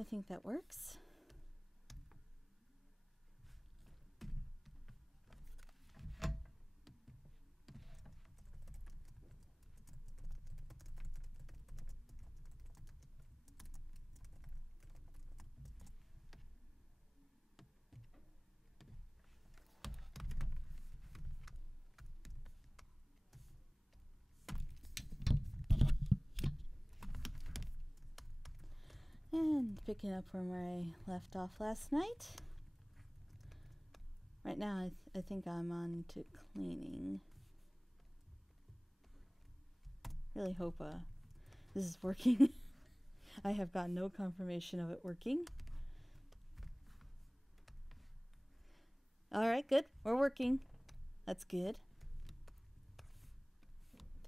I think that works. And picking up from where I left off last night. Right now, I think I'm on to cleaning. Really hope this is working. I have gotten no confirmation of it working. Alright, good. We're working. That's good.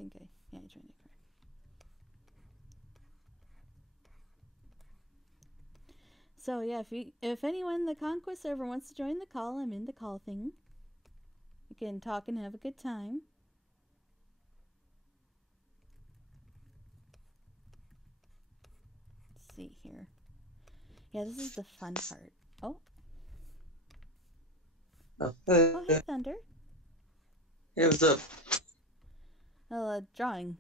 I joined it. So yeah, if anyone in the Conquest server wants to join the call, I'm in the call thing. You can talk and have a good time. Let's see here. Yeah, this is the fun part. Oh. Oh, hey, Thunder. Hey, what's up? Drawing.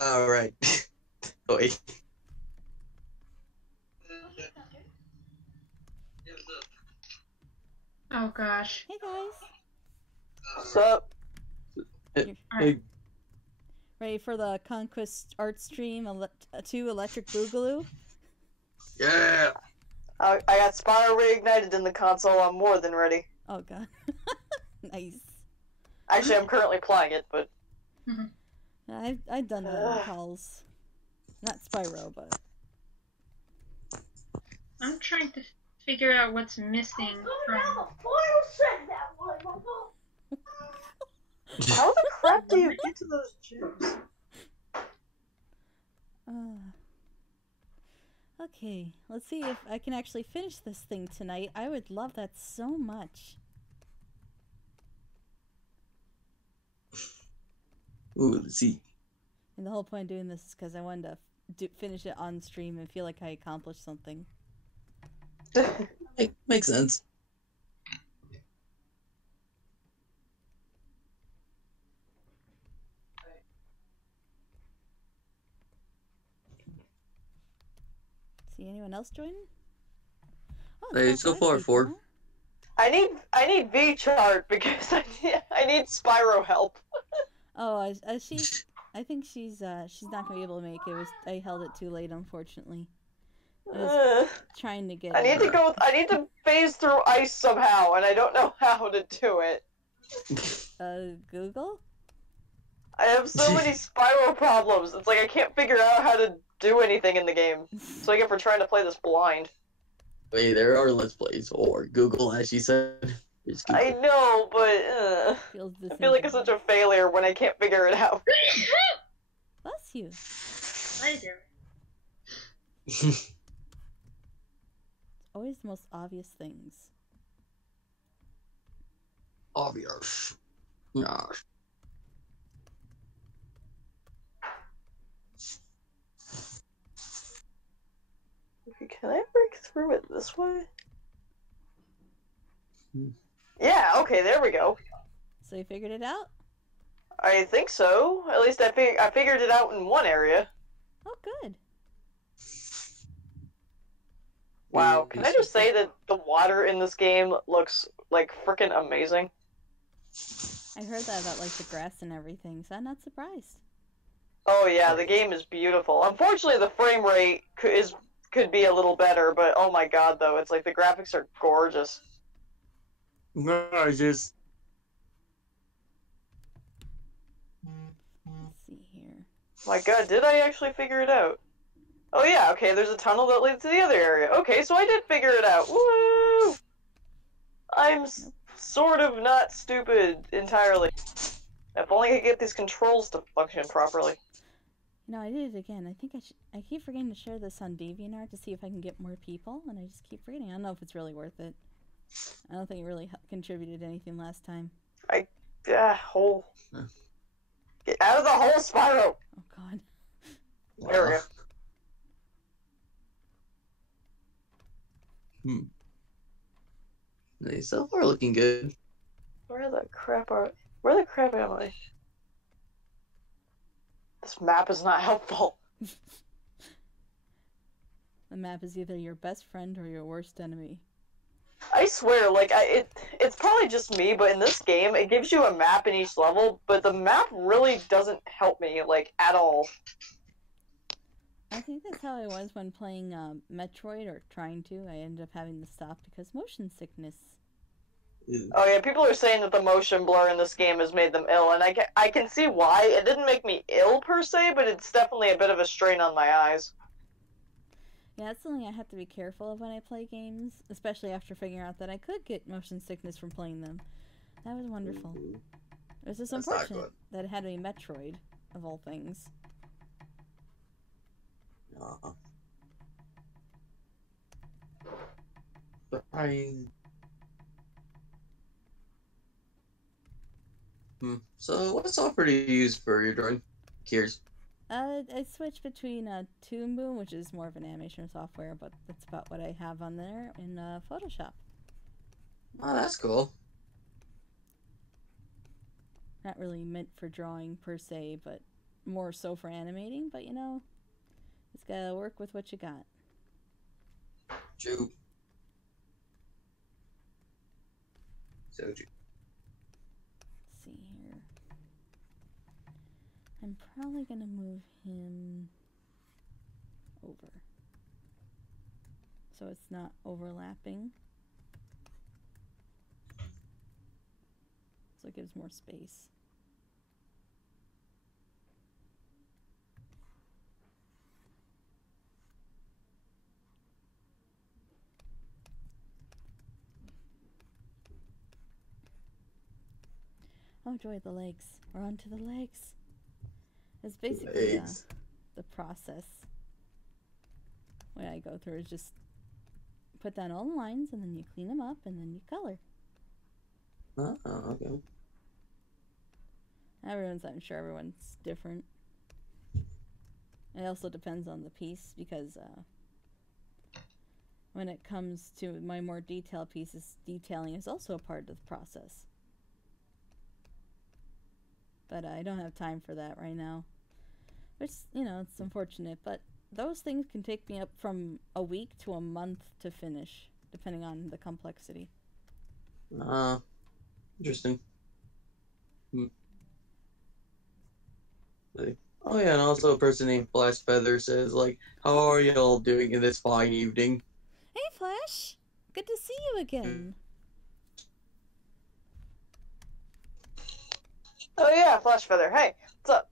All right. Wait. Oh gosh. Hey guys. What's up? Hey. Ready for the Conquest art stream 2 Electric Boogaloo? Yeah. I got Spyro reignited in the console. I'm more than ready. Oh god. Nice. Actually, I'm currently playing it, but I've done the calls. Not Spyro, but I'm trying to figure out what's missing from... How the crap do you get to those gems? Okay, let's see if I can actually finish this thing tonight. I would love that so much. Ooh, let's see. And the whole point of doing this is because I wanted to finish it on stream and feel like I accomplished something. Makes sense. See anyone else join? Oh, Hey, so far, 4. I need V chart because I need Spyro help. Oh, I think she's not gonna be able to make it. I held it too late, unfortunately. I was trying to get. I need to phase through ice somehow, and I don't know how to do it. Google? I have so many Spyro problems. It's like I can't figure out how to do anything in the game. So I get for trying to play this blind. Wait, there are Let's Plays, or Google, as she said. I know, but I feel like I'm such a failure when I can't figure it out. Bless you. Later. It's always the most obvious things. Obvious. Gosh. Can I break through it this way? Yeah, okay, there we go. So you figured it out? I think so. At least I figured it out in one area. Oh, good. Wow, can I just say that the water in this game looks, like, frickin' amazing? I heard that about, like, the grass and everything, so I'm not surprised. Oh yeah, the game is beautiful. Unfortunately, the frame rate could be a little better, but oh my god, though, it's like the graphics are gorgeous. Gorgeous. Let's see here. My god, did I actually figure it out? Oh yeah, okay, there's a tunnel that leads to the other area. Okay, so I did figure it out. Woo! I'm sort of not stupid entirely. If only I could get these controls to function properly. No, I did it again. I think I keep forgetting to share this on DeviantArt to see if I can get more people, and I just keep forgetting. I don't know if it's really worth it. I don't think it really contributed anything last time. Hole. Get out of the hole, Spyro! Oh god. There we go. They so far looking good. Where the crap am I? This map is not helpful. The map is either your best friend or your worst enemy. I swear, like, it's probably just me, but in this game, it gives you a map in each level, but the map really doesn't help me, like, at all. I think that's how I was when playing Metroid, or trying to. I ended up having to stop because motion sickness. Oh yeah, people are saying that the motion blur in this game has made them ill, and I can see why. It didn't make me ill, per se, but it's definitely a bit of a strain on my eyes. Yeah, that's something I have to be careful of when I play games, especially after figuring out that I could get motion sickness from playing them. That was wonderful. It was just unfortunate that it had to be Metroid, of all things. So, what software do you use for your drawing? Curious. I switched between Toon Boom, which is more of an animation software, but that's about what I have on there, and Photoshop. Oh, that's cool. Not really meant for drawing per se, but more so for animating. But you know, it's gotta work with what you got. True. So true. Let's see here. I'm probably gonna move him over, so it's not overlapping. So it gives more space. Oh joy, the legs. We're on to the legs. It's basically the process. What I go through is just put down all the lines, and then you clean them up, and then you color. Oh, okay. I'm sure everyone's different. It also depends on the piece, because when it comes to my more detailed pieces, detailing is also a part of the process. But I don't have time for that right now. Which, you know, it's unfortunate, but those things can take me up from a week to a month to finish, depending on the complexity. Interesting. Oh yeah, and also a person named Flash Feather says, like, how are y'all doing in this fine evening? Hey Flash! Good to see you again. Oh yeah, Flash Feather. Hey, what's up?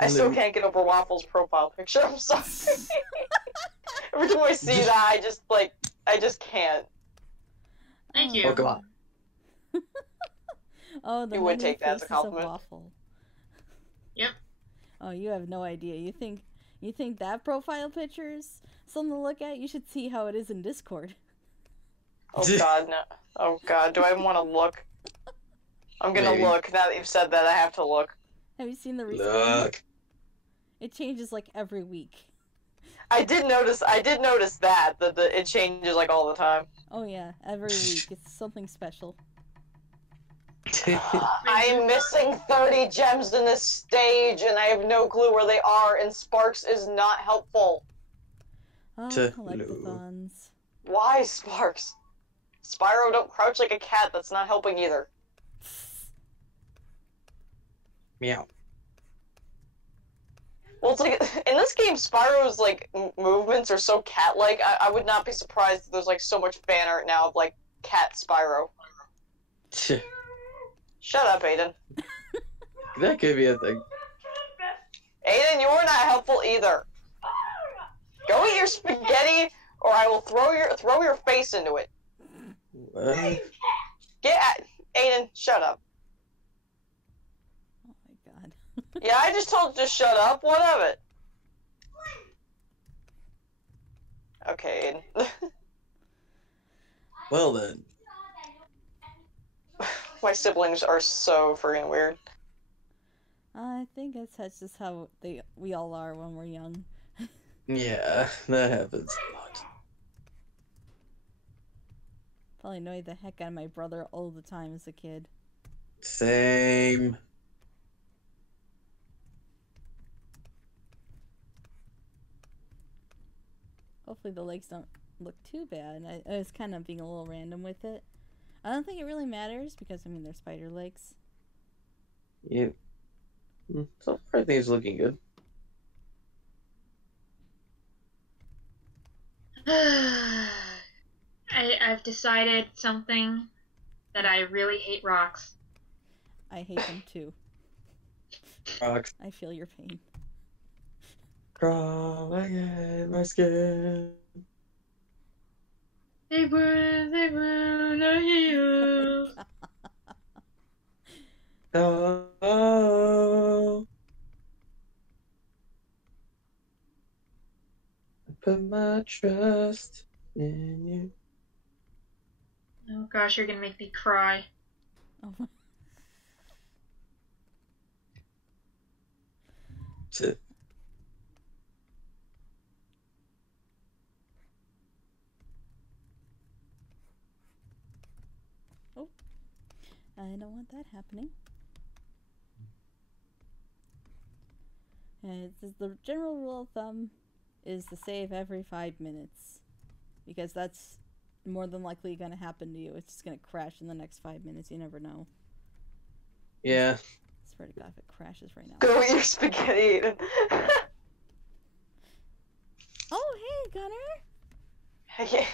I still can't get over Waffle's profile picture. I'm sorry. Every time I see that, I just can't. Thank you. Oh, come on. Oh, the You would many take that as a faces of compliment. Waffle. Yep. Oh, you have no idea. You think that profile picture is something to look at? You should see how it is in Discord. Oh god, no. Oh god, do I even want to look? I'm gonna look. Now that you've said that, I have to look. Have you seen the recent one? Look. It changes like every week. I did notice that it changes like all the time. Oh yeah, every week. It's something special. I'm missing 30 gems in this stage, and I have no clue where they are, and Sparks is not helpful. Oh, collectathons. Why, Sparks? Spyro, don't crouch like a cat. That's not helping either. Meow. Well, it's like, in this game, Spyro's, like, movements are so cat-like. I would not be surprised if there's, like, so much fan art now of, like, cat Spyro. Shut up, Aiden. That could be a thing. Aiden, you're not helpful either. Go eat your spaghetti, or I will throw your face into it. What? Aiden, shut up. Oh my god. Yeah, I just told you to shut up. What of it? Okay, Aiden. Well then. My siblings are so freaking weird. I think that's just how we all are when we're young. Yeah, that happens a lot. Probably annoyed the heck out of my brother all the time as a kid. Same. Hopefully the legs don't look too bad. I was kind of being a little random with it. I don't think it really matters because, I mean, they're spider legs. Yeah. So far, I think it's looking good. I've decided something that I really hate rocks. I hate them too. Rocks. I feel your pain. Crawling in my skin. They burn the hills. Oh, I put my trust in you. Oh gosh, you're gonna make me cry. Oh my. To I don't want that happening. The general rule of thumb is to save every 5 minutes. Because that's more than likely going to happen to you. It's just going to crash in the next 5 minutes. You never know. yeah. I swear to God, if it crashes right now. Go eat your spaghetti, Aiden. Oh, hey, Gunner! Yeah.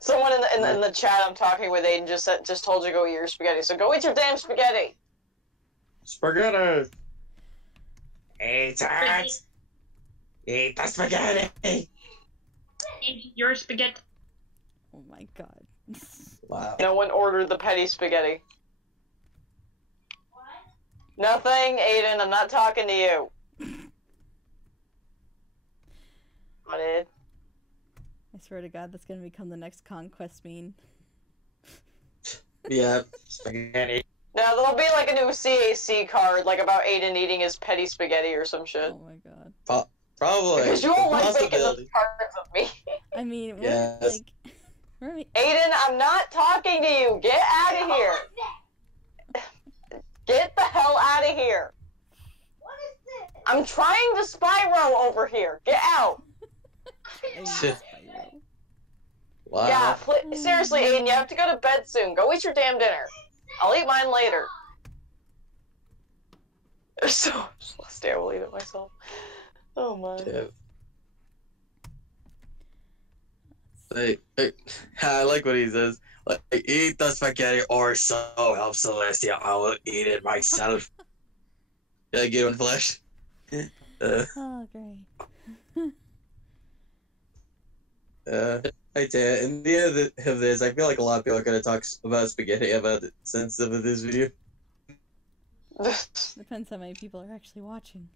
Someone in the chat I'm talking with, Aiden, just told you to go eat your spaghetti. So go eat your damn spaghetti. Spaghetti. Eat it. Eat the spaghetti. Eat your spaghetti. Oh my God. Wow. No one ordered the petty spaghetti. Nothing, Aiden. I'm not talking to you. What, Aiden? I swear to God, that's going to become the next Conquest meme. Yeah. Spaghetti. No, there'll be like a new CAC card, like about Aiden eating his petty spaghetti or some shit. Oh my God. Probably. Because you won't like making those Possibility. cards of me. I mean, what, Yes. like... Right. Aiden, I'm not talking to you. Get out of here. Get the hell out of here. What is this? I'm trying to Spyro over here. Get out. Wow. Yeah, seriously, Aiden, you have to go to bed soon. Go eat your damn dinner. I'll eat mine later. So, last day I will eat it myself. Oh my. Yeah. I like what he says. Like, eat the spaghetti, or so help Celestia. I will eat it myself. Yeah, get on flesh. Oh, great. I tell you, in the end of this, I feel like a lot of people are going to talk about spaghetti about the sense of this video. Depends how many people are actually watching.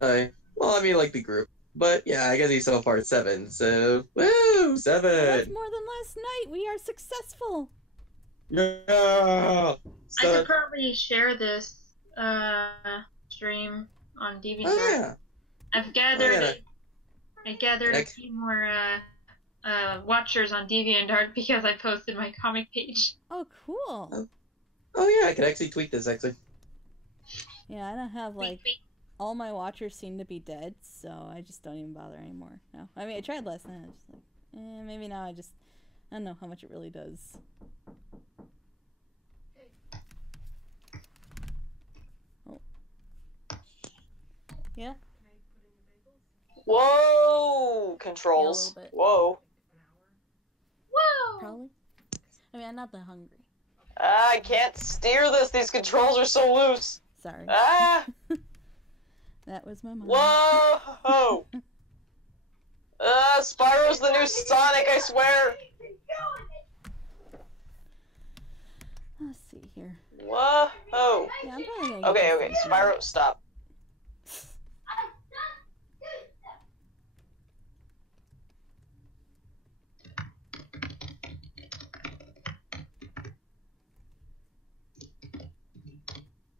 Well, I mean, like the group. But yeah, I guess he's so far at 7. So, woo! 7! Well, that's more than last night. We are successful. Yeah! I So, could probably share this stream on DeviantArt. oh, yeah. I've gathered Oh, yeah. I gathered a few more watchers on DeviantArt because I posted my comic page. Oh, cool. Oh, yeah, I can actually tweet this, actually. Yeah, I don't have, like... Tweet. All my watchers seem to be dead, so I just don't even bother anymore. No, I mean, I tried last night. I was just like, maybe now I don't know how much it really does. Oh. Yeah? Whoa! Controls. Yeah, a little bit. Whoa. Whoa! Probably. I mean, I'm not that hungry. I can't steer this. These controls are so loose. Sorry. Ah! That was my mom. Whoa! Spyro's the new Sonic, I swear. Let's see here. Whoa! Yeah, I'm probably gonna Okay, get okay, this one. Spyro, stop.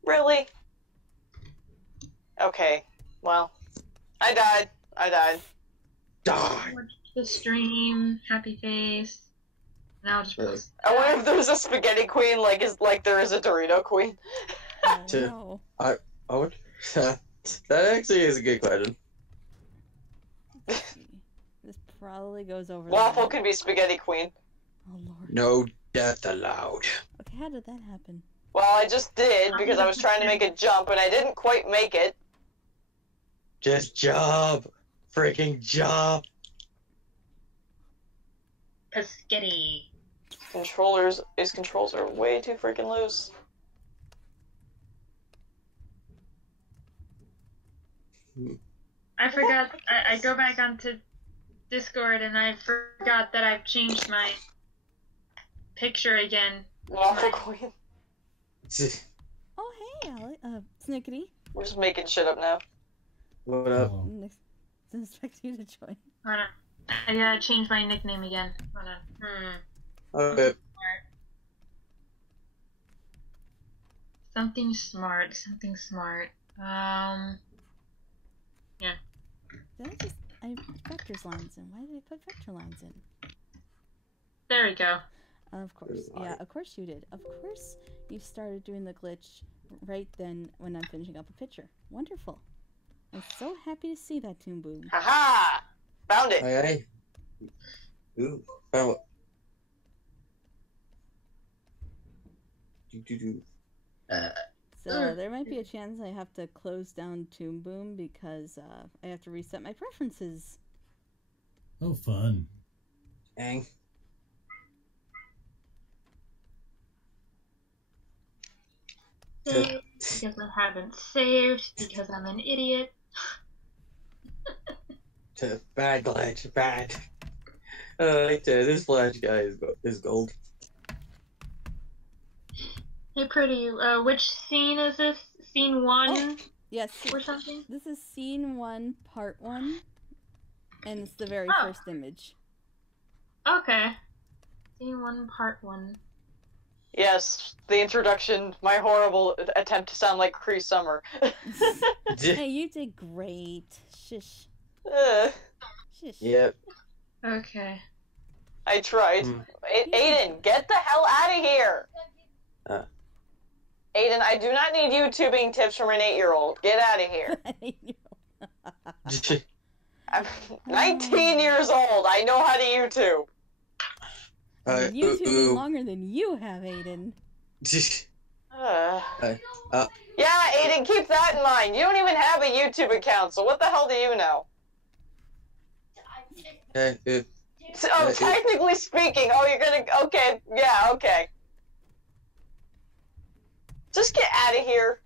Really? Okay, well, I died. Die! Watch the stream, happy face. And I'll just post. I wonder if there's a spaghetti queen like there is a Dorito queen. Oh, no. I would. That actually is a good question. Let's see. This probably goes over Waffle there. can be spaghetti queen. Oh, Lord. No death allowed. Okay, how did that happen? Well, I just did because I was trying to make a jump and I didn't quite make it. Just jump, freaking jump. Pescetti. His controls are way too freaking loose. I forgot. I go back onto Discord and I forgot that I've changed my picture again. Waffle queen. Oh, hey, Snickety. We're just making shit up now. What up? Didn't expect you to join. Hold on. I gotta change my nickname again. Hold on. Okay. Something smart. Something smart. Yeah. I put vectors lines in. Why did I put vector lines in? There we go. Of course. Yeah, of course you did. Of course you started doing the glitch right then when I'm finishing up a picture. Wonderful. I'm so happy to see that, Toon Boom. Haha! Found it! Hey. Ooh, found what? So there might be a chance I have to close down Toon Boom because I have to reset my preferences. Oh, fun. Dang. Saved because I haven't saved because I'm an idiot. Bad glitch, bad. This flash guy is gold. Hey, Pretty, which scene is this? Scene 1 Oh, yes. or something? This is scene 1, part 1, and it's the very first image. Okay. Scene 1, part 1. Yes, the introduction, my horrible attempt to sound like Cree Summer. Hey, you did great. Shush. Shush. Yep. Okay. I tried. Aiden, get the hell out of here! Aiden, I do not need YouTubing tips from an 8-year-old. Get out of here. I'm 19 years old. I know how to YouTube. I've been YouTubing longer than you have, Aiden. Yeah, Aiden, keep that in mind. You don't even have a YouTube account, so what the hell do you know? Technically speaking, you're gonna... Okay, yeah, okay. Just get out of here.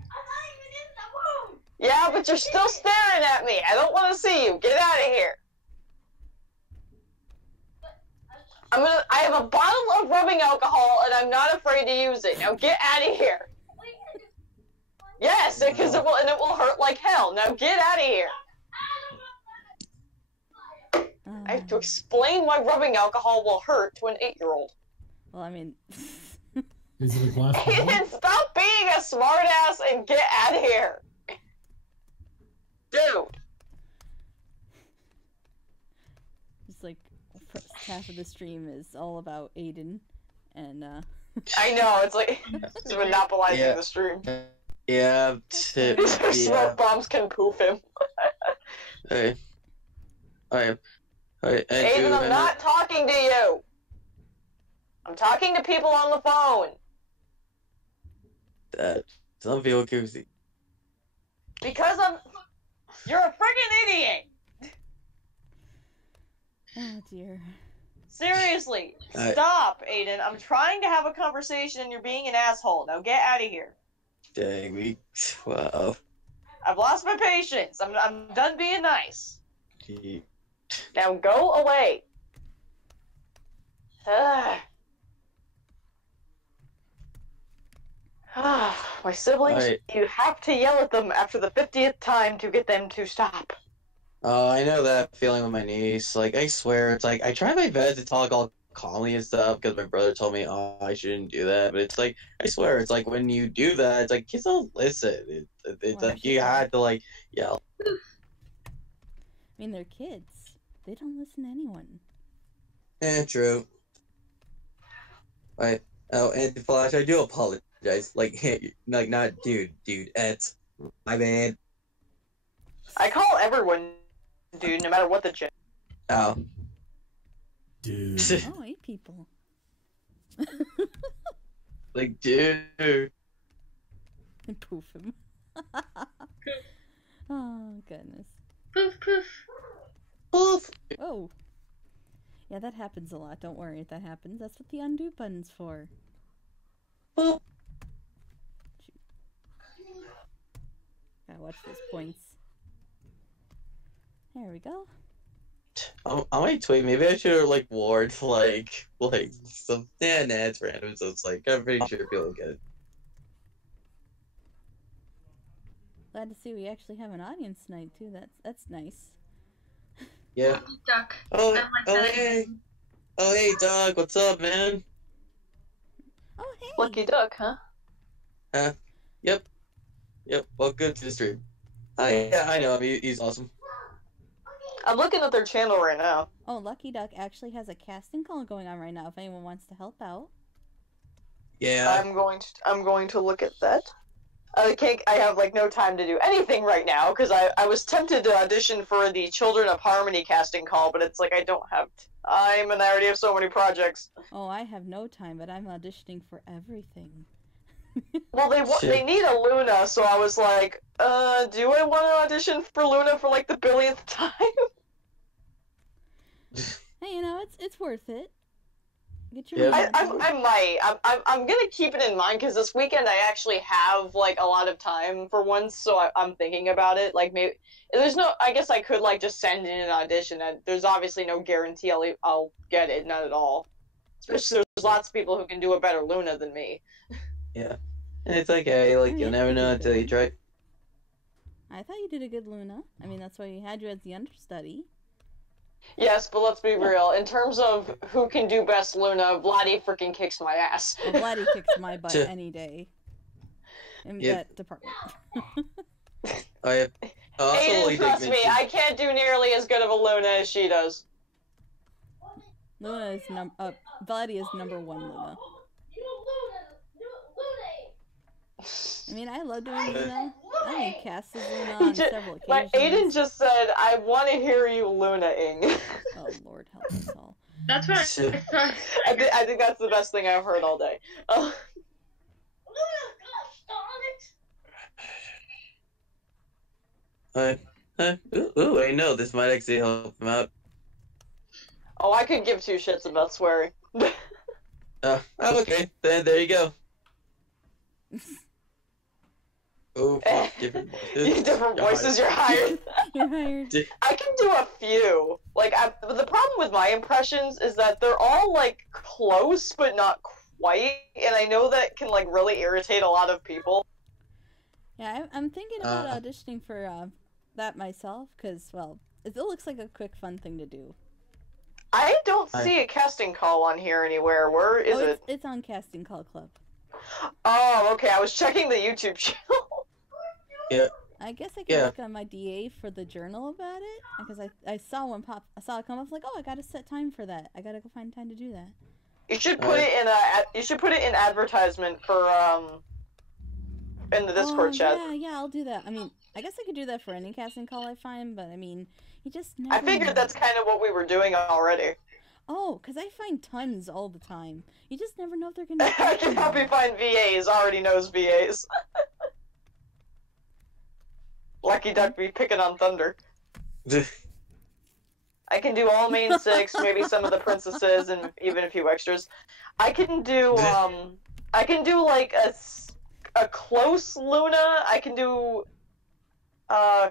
I'm not even in the room. Yeah, but you're still staring at me. I don't want to see you. Get out of here. I have a bottle of rubbing alcohol, and I'm not afraid to use it. Now get out of here. Yes, because it will hurt like hell. Now get out of here. I have to explain why rubbing alcohol will hurt to an 8-year-old. Well, I mean... Is it a glass Aiden, stop being a smartass and get out of here. Dude. Just like, first half of the stream is all about Aiden, and I know, it's like, he's monopolizing the stream. Yeah, Smoke bombs can poof him. Hey. Aiden, I'm not talking to you. I'm talking to people on the phone. Some people goosey. Because you're a friggin' idiot. oh dear. Seriously, stop, Aiden. I'm trying to have a conversation and you're being an asshole. Now get out of here. Dang, wow. I've lost my patience. I'm done being nice. Gee. Now go away. My siblings, you have to yell at them after the 50th time to get them to stop. Oh, I know that feeling with my niece. Like, I swear, it's like, I try my best to talk all calmly and stuff, because my brother told me, I shouldn't do that, but it's like, I swear, it's like, when you do that, it's like, kids don't listen. It's like, you had to, like, yell. I mean, they're kids. They don't listen to anyone. True. Right. Oh, and Flash, I do apologize. Like, hey, like not dude, it's my bad. I call everyone dude, no matter what the gender. Oh. Dude. Oh, 8 people. Like, dude. And poof him. Oh, goodness. Poof, poof. Poof. Oh. Yeah, that happens a lot. Don't worry if that happens. That's what the undo button's for. Poof. Gotta watch those points. There we go. I might tweet. Maybe I should have like warned like some. Nah, it's random. So it's like I'm pretty sure people will get it. Glad to see we actually have an audience tonight too. That's nice. Yeah. Duck. Oh, I like oh that. hey, oh hey, Doug. What's up, man? Oh hey. Lucky duck, huh? Yep. Welcome to the stream. Oh yeah, I know him. He's awesome. I'm looking at their channel right now. Oh, Lucky Duck actually has a casting call going on right now. If anyone wants to help out. Yeah. I'm going to look at that. I have like no time to do anything right now because I was tempted to audition for the Children of Harmony casting call, but it's like I don't have time and I already have so many projects. Oh, I have no time, but I'm auditioning for everything. Well, they need a Luna, so I was like, do I want to audition for Luna for like the billionth time? Hey, you know, it's worth it. Get your Yeah. I might. I'm gonna keep it in mind because this weekend I actually have like a lot of time for once, so I'm thinking about it. Like maybe there's no. I guess I could like just send in an audition. And there's obviously no guarantee I'll get it, none at all. Especially there's lots of people who can do a better Luna than me. Yeah. And it's like, hey, like you'll never know until you try. I thought you did a good Luna. I mean, that's why we had you as the understudy. Yes, but let's be real. In terms of who can do best Luna, Vladdy freaking kicks my ass. Well, Vladdy kicks my butt any day. In that department. I have. Aiden, trust me, I can't do nearly as good of a Luna as she does. Luna is Vladdy is number 1 Luna. I mean, I love doing Luna. I mean, cast as Luna on several occasions. My Aiden just said, I want to hear you Luna-ing. Oh, Lord help us all. That's what I thought. I think that's the best thing I've heard all day. Ooh, I know. This might actually help him out. Oh, I could give 2 shits about swearing. Oh, okay. Then there you go. Oh, different voices. Different voices, you're hired. You're hired. I can do a few. Like, the problem with my impressions is that they're all, like, close, but not quite, and I know that can, like, really irritate a lot of people. Yeah, I'm thinking about auditioning for that myself, because, well, it looks like a quick, fun thing to do. I don't see a casting call on here anywhere. Where is it? It's on Casting Call Club. Oh, okay. I was checking the YouTube channel. Yeah. I guess I can look on my DA for the journal about it, because I saw one pop. I saw it come up. I was like, oh, I gotta set time for that. I gotta go find time to do that. You should put it in You should put it in advertisement for in the Discord chat. Yeah, I'll do that. I mean, I guess I could do that for any casting call I find, but I mean, you just never I figured know. that's kind of what we were doing already. Oh, because I find tons all the time. You just never know if they're gonna. I can help you find VAs. Already knows VAs. Lucky Duck be picking on Thunder. I can do all main 6, maybe some of the princesses, and even a few extras. I can do like a close Luna. I can do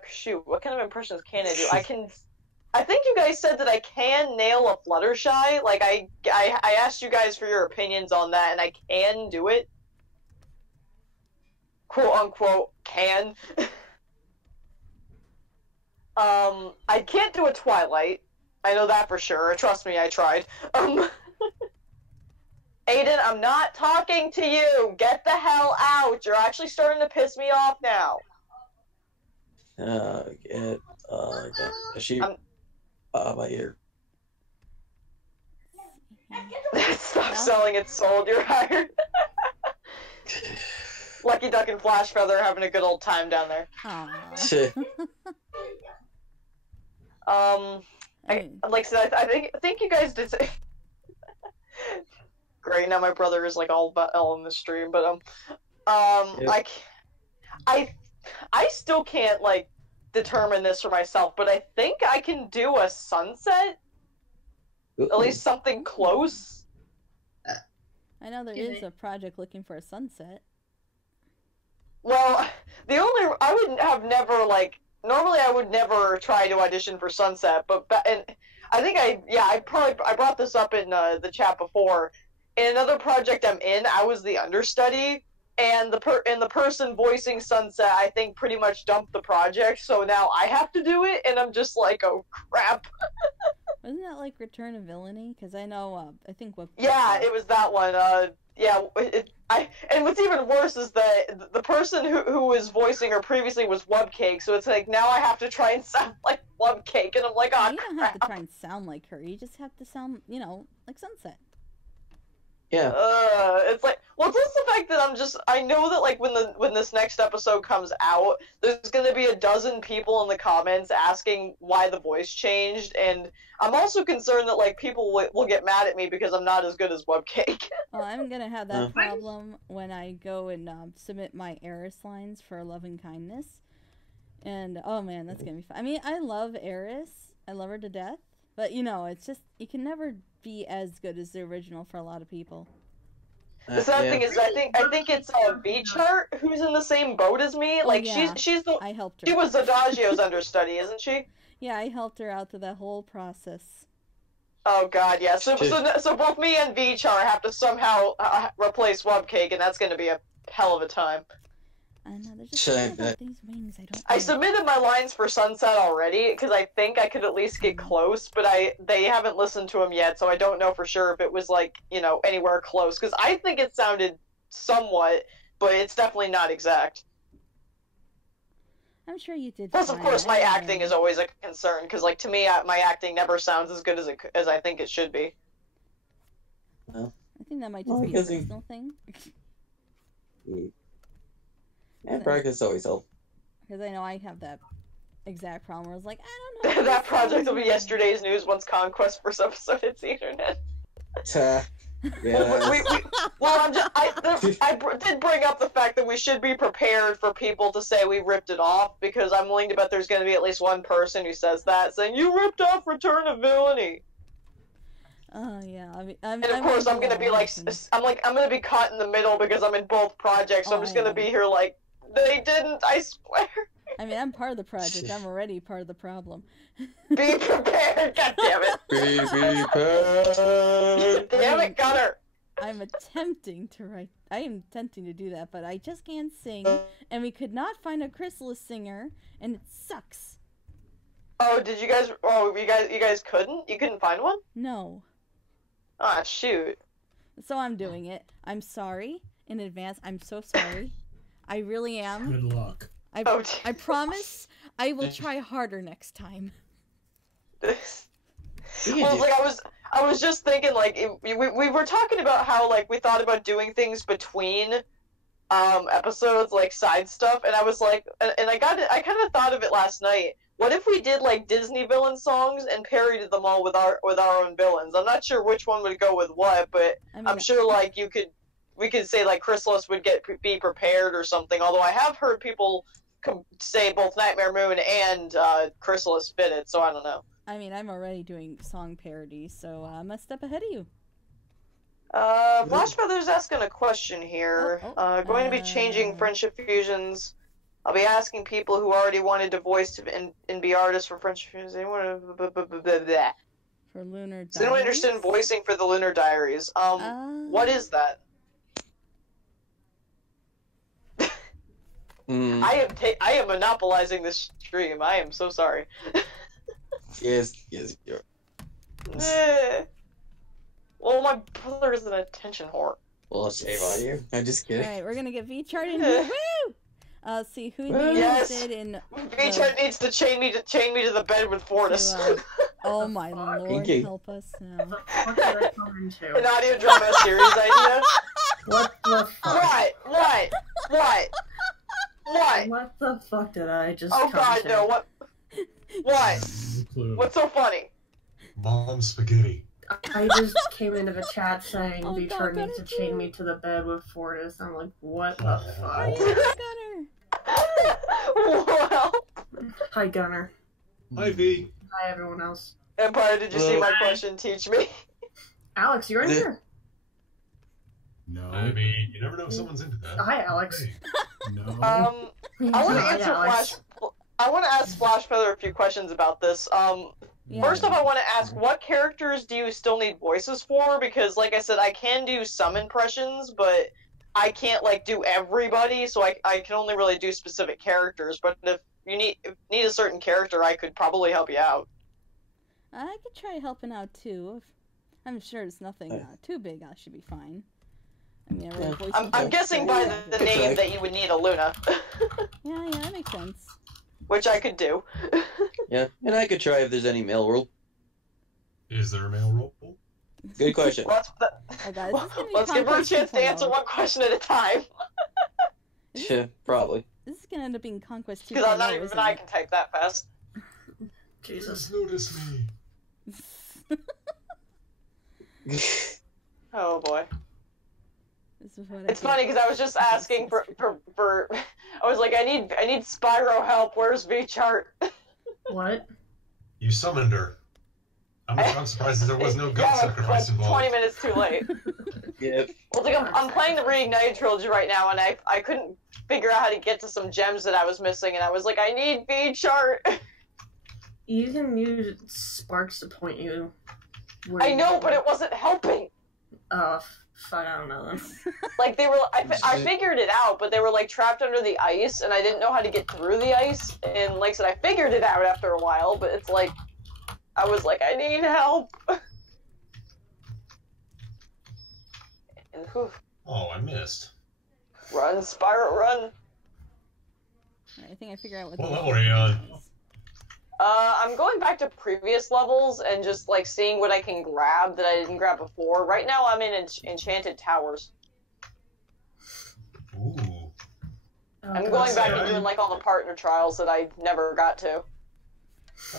shoot, what kind of impressions can I do? I think you guys said that I can nail a Fluttershy. Like I asked you guys for your opinions on that, and I can do it. Quote unquote can. I can't do a Twilight. I know that for sure. Trust me, I tried. Aiden, I'm not talking to you. Get the hell out. You're actually starting to piss me off now. My ear. Stop selling, it's sold, you're hired. Lucky Duck and Flash Feather having a good old time down there. Aww. Like I said, I think you guys did say. Great, now my brother is like all in the stream, but Yep. I still can't like determine this for myself, but I think I can do a sunset, at least something close. I know there is a project looking for a sunset. Well, I would have never like normally I would never try to audition for sunset, but and I think I brought this up in the chat before. In another project I'm in, I was the understudy, and the person voicing Sunset, I think, pretty much dumped the project, so now I have to do it, and I'm just like, oh crap. Wasn't that like Return of Villainy? Because I know, I think what. Yeah, it was that one. And what's even worse is that the person who was voicing her previously was Wubcake, so it's like now I have to try and sound like Wubcake, and I'm like, oh, you don't have to try and sound like her. You just have to sound, like Sunset. Yeah. It's like, well, just the fact that I know that like when this next episode comes out, there's gonna be 12 people in the comments asking why the voice changed, and I'm also concerned that like people will get mad at me because I'm not as good as Wubcake. Well, I'm gonna have that problem when I go and submit my Eris lines for Love and Kindness, and oh man, that's gonna be fun. I mean, I love Eris, I love her to death, but it's just you can never be as good as the original for a lot of people. The sad thing is, I think it's V-Chart who's in the same boat as me. Like she's the I helped her. She was Adagio's understudy, isn't she? Yeah, I helped her out through that whole process. Oh god, yeah. So both me and V-Char have to somehow replace Wubcake, and that's going to be a hell of a time. I know, there's just something about these wings I submitted my lines for Sunset already, because I think I could at least get close, but they haven't listened to them yet, so I don't know for sure if it was, like, anywhere close, because I think it sounded somewhat, but it's definitely not exact. I'm sure you did. Plus, of course, my acting is always a concern, because, like, to me, my acting never sounds as good as I think it should be. Well, I think that might just be a personal thing. Yeah, practice always helps. Because I know I have that exact problem where I was like, I don't know. That project will be yesterday's news once Conquest first episode hits the internet. Yeah. I did bring up the fact that we should be prepared for people to say we ripped it off, because I'm willing to bet there's going to be at least one person who says that, saying, you ripped off Return of Villainy. Oh, yeah. And of course, I'm going to be like, I'm going to be caught in the middle because I'm in both projects, so I'm just going to be here like, they didn't, I swear. I mean, I'm part of the project. I'm already part of the problem. Be prepared, god damn it. Be prepared. Damn it, Gunner. I am attempting to do that, but I just can't sing, and we could not find a Chrysalis singer, and it sucks. Oh, you guys couldn't? You couldn't find one? No. Ah, shoot. So I'm doing it. I'm sorry in advance. I'm so sorry. I really am. Good luck. I promise I will try harder next time. Well, like I was just thinking, like, we were talking about how, like, we thought about doing things between episodes, like side stuff, and I was like, and I kind of thought of it last night. What if we did like Disney villain songs and parodied them all with our own villains? I'm not sure which one would go with what, but I'm sure like we could say like Chrysalis would be prepared or something. Although I have heard people say both Nightmare Moon and Chrysalis fit it, so I don't know. I mean, I'm already doing song parodies, so I'm a step ahead of you. Flash Feather's asking a question here. Going to be changing Friendship Fusions. I'll be asking people who already wanted to voice and be artists for Friendship Fusions. Anyone? For Lunar Diaries? Is anyone interested in voicing for the Lunar Diaries? What is that? I am monopolizing this stream. I am so sorry. Yes, you're. Well, my brother is an attention whore. Well, shame on you. I'm just kidding. Alright, we're gonna get V-Chart in here. Woo! See who's interested in. V-Chart needs to chain me to the bed with Fortis. Oh my fuck? lord, Pinky. help us now. What the fuck did I come into? An audio drama series idea? What the fuck? What? What the fuck did I just Oh come god, to? no, what? What? No clue. What's so funny? Mom spaghetti. I just came into the chat saying Oh, Beatrice God, needs to Gunner, chain too. me to the bed with Fortis. I'm like, what the Are fuck? you Gunner? Well, Hi, Gunner. Hi, V. Hi, everyone else. Empire, did you see my Hi. question? Teach me. Alex, you're in here. No. I mean, you never know if someone's into that. Hi, Alex. Hey. Uh, No. I want to Hi, answer Alex. I want to ask Splash Feather a few questions about this. Yeah. First off, I want to ask, what characters do you still need voices for? Because, like I said, I can do some impressions, but I can't, like, do everybody, so I can only really do specific characters. But if you need a certain character, I could probably help you out. I could try helping out too. I'm sure it's nothing too big. I should be fine. I mean, I really voiced I'm guessing by the name that you would need a Luna, Yeah, that makes sense. which I could do. Yeah, and I could try if there's any mail rule. Is there a male role? Good question. Let's, Oh god, this is gonna be let's give her a Conquest chance to 2.0. answer one question at a time, Yeah, probably. This is gonna end up being Conquest 2.0, because not even isn't I it? can type that fast. Jesus. Just notice me. Oh boy. This is what It's funny because I was just asking for I was like, I need Spyro help. Where's V-Chart? What? You summoned her. I'm surprised that there was no goat Yeah, sacrifice like 20 involved. minutes too late. Yep. Well, like I'm playing the Reignited trilogy right now, and I couldn't figure out how to get to some gems that I was missing, and I was like, I need V-Chart. You can use sparks to point you. where I you know, go. but it wasn't helping. Fuck, I don't know then. Like they were, I figured it out, but they were like trapped under the ice, and I didn't know how to get through the ice. And like I said, I figured it out after a while, but it's like, I was like, I need help. And whew, Oh, I missed. run, Spyro, run. I think I figured out what What the level are you on? is. I'm going back to previous levels and just like seeing what I can grab that I didn't grab before. Right now, I'm in Enchanted Towers. Ooh. I'm going back and doing like all the partner trials that I never got to.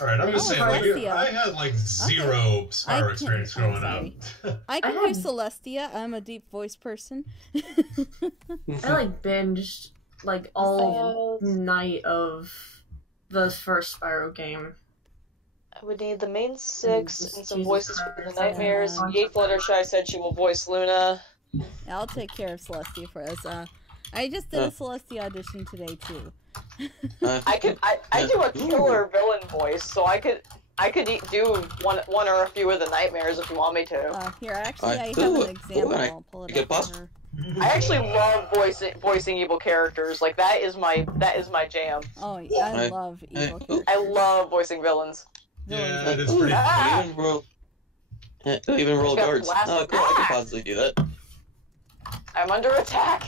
Alright, I'm just Oh, saying, like, Celestia. I had like zero I Spyro can- experience I'm growing up. I can I do had- Celestia. I'm a deep voice person. I like binged like all night of the first Spyro game. I would need the main six Jesus and some voices for the Christ. nightmares. Yeah. Yay, Fluttershy said she will voice Luna. I'll take care of Celestia for us. I just did a Celestia audition today too. I do a killer villain voice, so I could do one or a few of the nightmares if you want me to. Here, actually, I have do an it. example. I I'll pull it get up boss. for her. I actually love voicing evil characters. Like that is my jam. Oh, I Hey. love evil Hey. characters. I love voicing villains. Yeah, it is pretty Ah! Even roll. Even roll Got guards. blasted. Oh, cool. I can Ah! possibly do that. I'm under attack.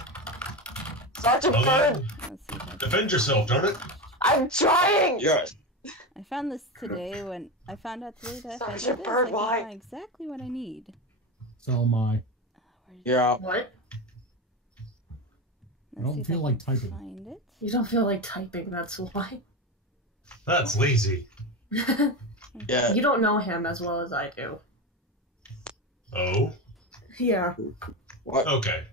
Sergeant Well, Bird, Let's see if I can- Defend yourself, darn it. I'm trying. You're right. I found this today when I found out today that if I do Sergeant this, Bird, I can why? find exactly what I need. So am I. You're out. What? Let's don't see if feel I like can typing. Find it. You don't feel like typing, that's why. That's lazy. Yeah. You don't know him as well as I do. Oh? Yeah. What? Okay.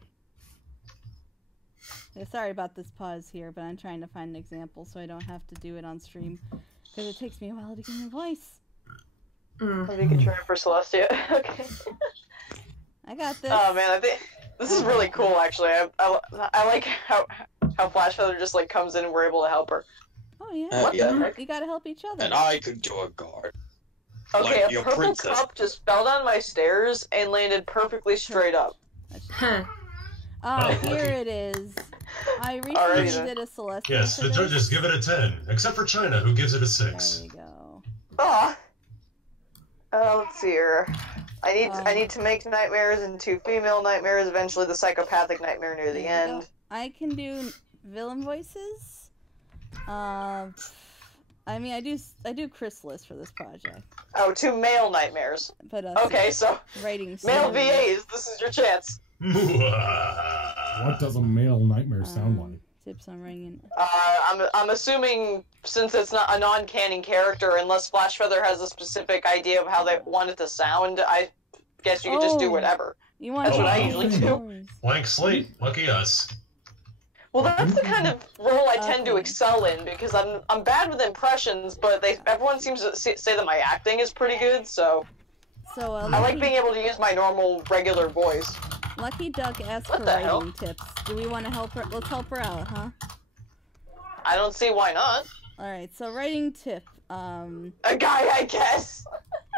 Yeah, sorry about this pause here, but I'm trying to find an example so I don't have to do it on stream. Because it takes me a while to get my voice. Mm. We can try for Celestia. Okay. I got this. Oh man, I think this is really cool. Actually, I like how Flash Feather just like comes in and we're able to help her. Oh, yeah. What yeah. the heck? We gotta help each other. And I could do a guard. Okay, Like a your purple princess. cup just fell down my stairs and landed perfectly straight up. Huh. Oh, Oh, here lucky. it is. I Alrighty recently then. did a Celestia. Yes, for the this. judges give it a 10, except for China, who gives it a There 6. you go. Ah. Let's see here. I Oh. need to make nightmares into female nightmares. Eventually, the psychopathic nightmare near the There you end. go. I can do villain voices. I mean, I do chrysalis for this project, Oh, 2 male nightmares. but Okay, so writing male stories. VAs, this is your chance. What does a male nightmare sound like? Tips on writing. I'm assuming since it's not a non-canon character, unless Flash Feather has a specific idea of how they want it to sound, I guess you could just do whatever. You want That's to what I do usually do. stories. Blank slate. Lucky us. Well, that's the kind of role I tend to Okay. excel in because I'm bad with impressions, but everyone seems to say that my acting is pretty good, so So I like being able to use my normal, regular voice. Lucky Duck asked What for the writing hell? tips. Do we want to help her? Let's help her out, huh? I don't see why not. All right. So writing tip. A guy, I guess.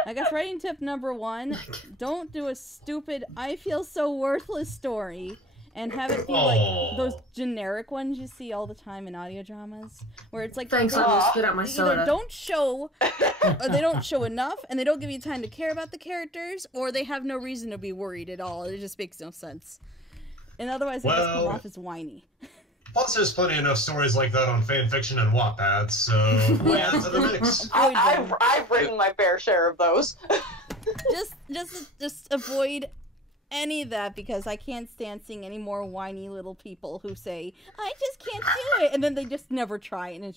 I guess writing tip number 1: don't do a stupid "I feel so worthless" story, and have it be like those generic ones you see all the time in audio dramas, where it's like Thanks, they I almost spit out my either soda. don't show, or they don't show enough, and they don't give you time to care about the characters, or they have no reason to be worried at all. It just makes no sense. And otherwise, they just come Well- off as whiny. Plus, there's plenty enough stories like that on fanfiction and Wattpad, so add to the mix. Avoid them. I've written my fair share of those. just avoid any of that, because I can't stand seeing any more whiny little people who say, "I just can't do it," and then they just never try, and it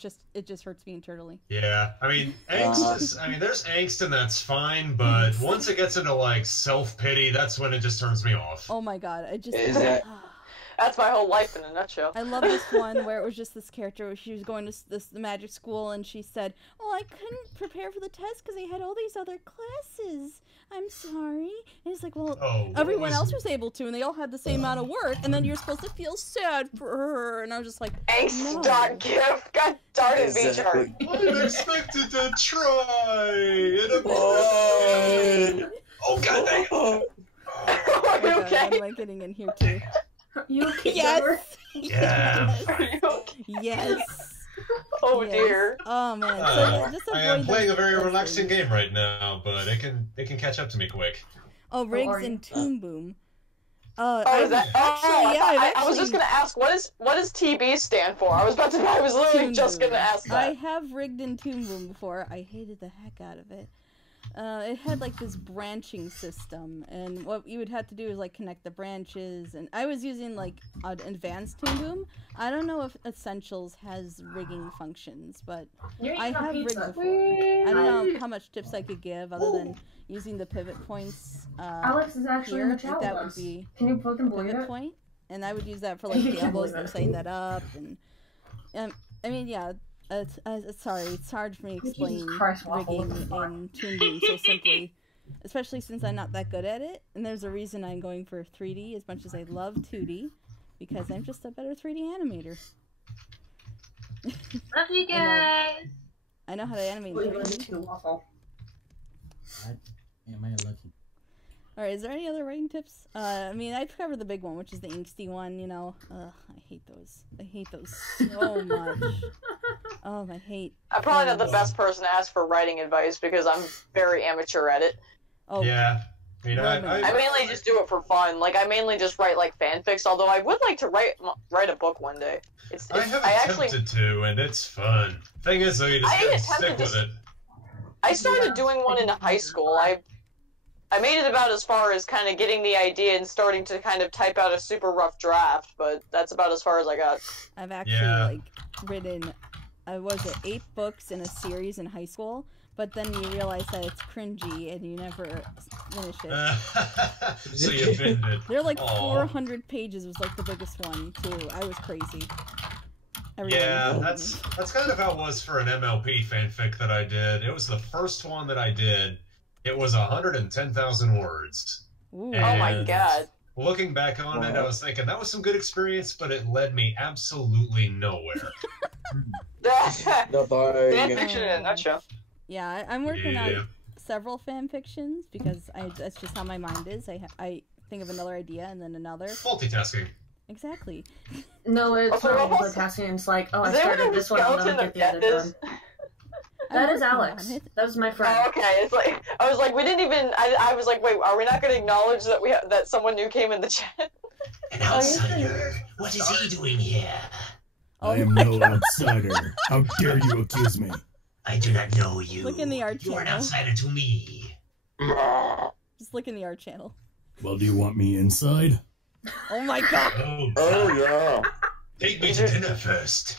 just hurts me internally. Yeah, I mean, angst is, there's angst and that's fine, but once it gets into, like, self-pity, that's when it just turns me off. Oh my god, I just Is that- That's my whole life in a nutshell. I love this one where it was just this character where she was going to the magic school, and she said, "Oh, I couldn't prepare for the test because I had all these other classes. I'm sorry." And it's like, well, everyone else was able to, and they all had the same amount of work, and then you're supposed to feel sad for her. And I was just like, Angst.gif. God darn it, VChart. I'm expected to try! Oh, god dang it! Oh my god, okay? what am I getting in here too? You okay, Yes! Trevor? Yeah. Yes! Oh Yes. dear. Oh man, so yeah, just avoid I am playing a very those relaxing things. game right now, but it can catch up to me quick. Oh, are Riggs you? and Toon Boom. Oh, is that? Actually, yeah, I was just gonna ask, what does TB stand for? I was literally Toon just Boom. gonna ask that. I have rigged in Toon Boom before. I hated the heck out of it. It had like this branching system, and what you would have to do is like connect the branches. And I was using like an advanced Toon Boom. I don't know if Essentials has rigging functions, but You're I eating a have rigged pizza. before. I don't know how much tips I could give other than using the pivot points. Alex is actually Here, in the like, chat that with would us. be Can you fucking believe pivot it? point, and I would use that for like the elbows and setting that up. And I mean, yeah. Sorry, it's hard for me to explain Jesus Christ, Waffle, rigging what the fuck? in Toon Boom so simply, especially since I'm not that good at it. And there's a reason I'm going for 3D as much as I love 2D, because I'm just a better 3D animator. Love you guys. I know how to animate. What are you gonna 3D. do, Waffle? Am I lucky? All right, is there any other writing tips? I mean, I've covered the big one, which is the angsty one. You know, I hate those. I hate those so much. Oh, I hate. I'm probably not the those. best person to ask for writing advice because I'm very amateur at it. Oh, Yeah. I mean, I mainly just do it for fun. Like, I mainly just write like fanfics. Although I would like to write a book one day. I have attempted to, and it's fun. Thing is, though, you just I gotta attempted stick with to- it. I started doing one in high school. I made it about as far as kind of getting the idea and starting to kind of type out a super rough draft, but that's about as far as I got. I've actually like written, was it 8 books in a series in high school? But then you realize that it's cringy and you never finish it. So you bend it. They're like Aw. 400 pages was like the biggest one too. I was crazy. Yeah, that's kind of how it was for an MLP fanfic that I did. It was the first one that I did. It was 110,000 words. Ooh. Oh my And god. Looking back on it, I was thinking that was some good experience, but it led me absolutely nowhere. No boring. Fanfiction in a nutshell. Yeah, I'm working Yeah. on several fan fictions because that's just how my mind is. I think of another idea and then another. Multitasking. Exactly. No, it's Also, not Waffle- multitasking. It's like, oh, I Does anyone started have this a one, I'm skeleton gonna of get the death other is? done. I'm That is working Alex. on it. That was my friend. Oh, okay. It's like I was like, we didn't even. I was like, wait, are we not going to acknowledge that that someone new came in the chat? An outsider. What is he doing here? Oh I am my no God. outsider. How dare you accuse me? I do not know you. Look in the art You are an channel. outsider to me. Just look in the art channel. Well, do you want me inside? Oh my god! Oh, yeah. take me to dinner first.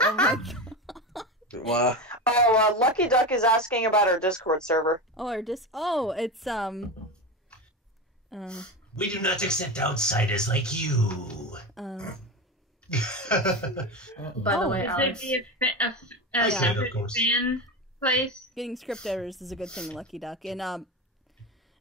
Oh my god! Wow. Oh, Lucky Duck is asking about our Discord server. Oh, it's We do not accept outsiders like you. By the way, Would Alex. there be a I can, of separate course. fan place? getting script errors is a good thing, Lucky Duck, and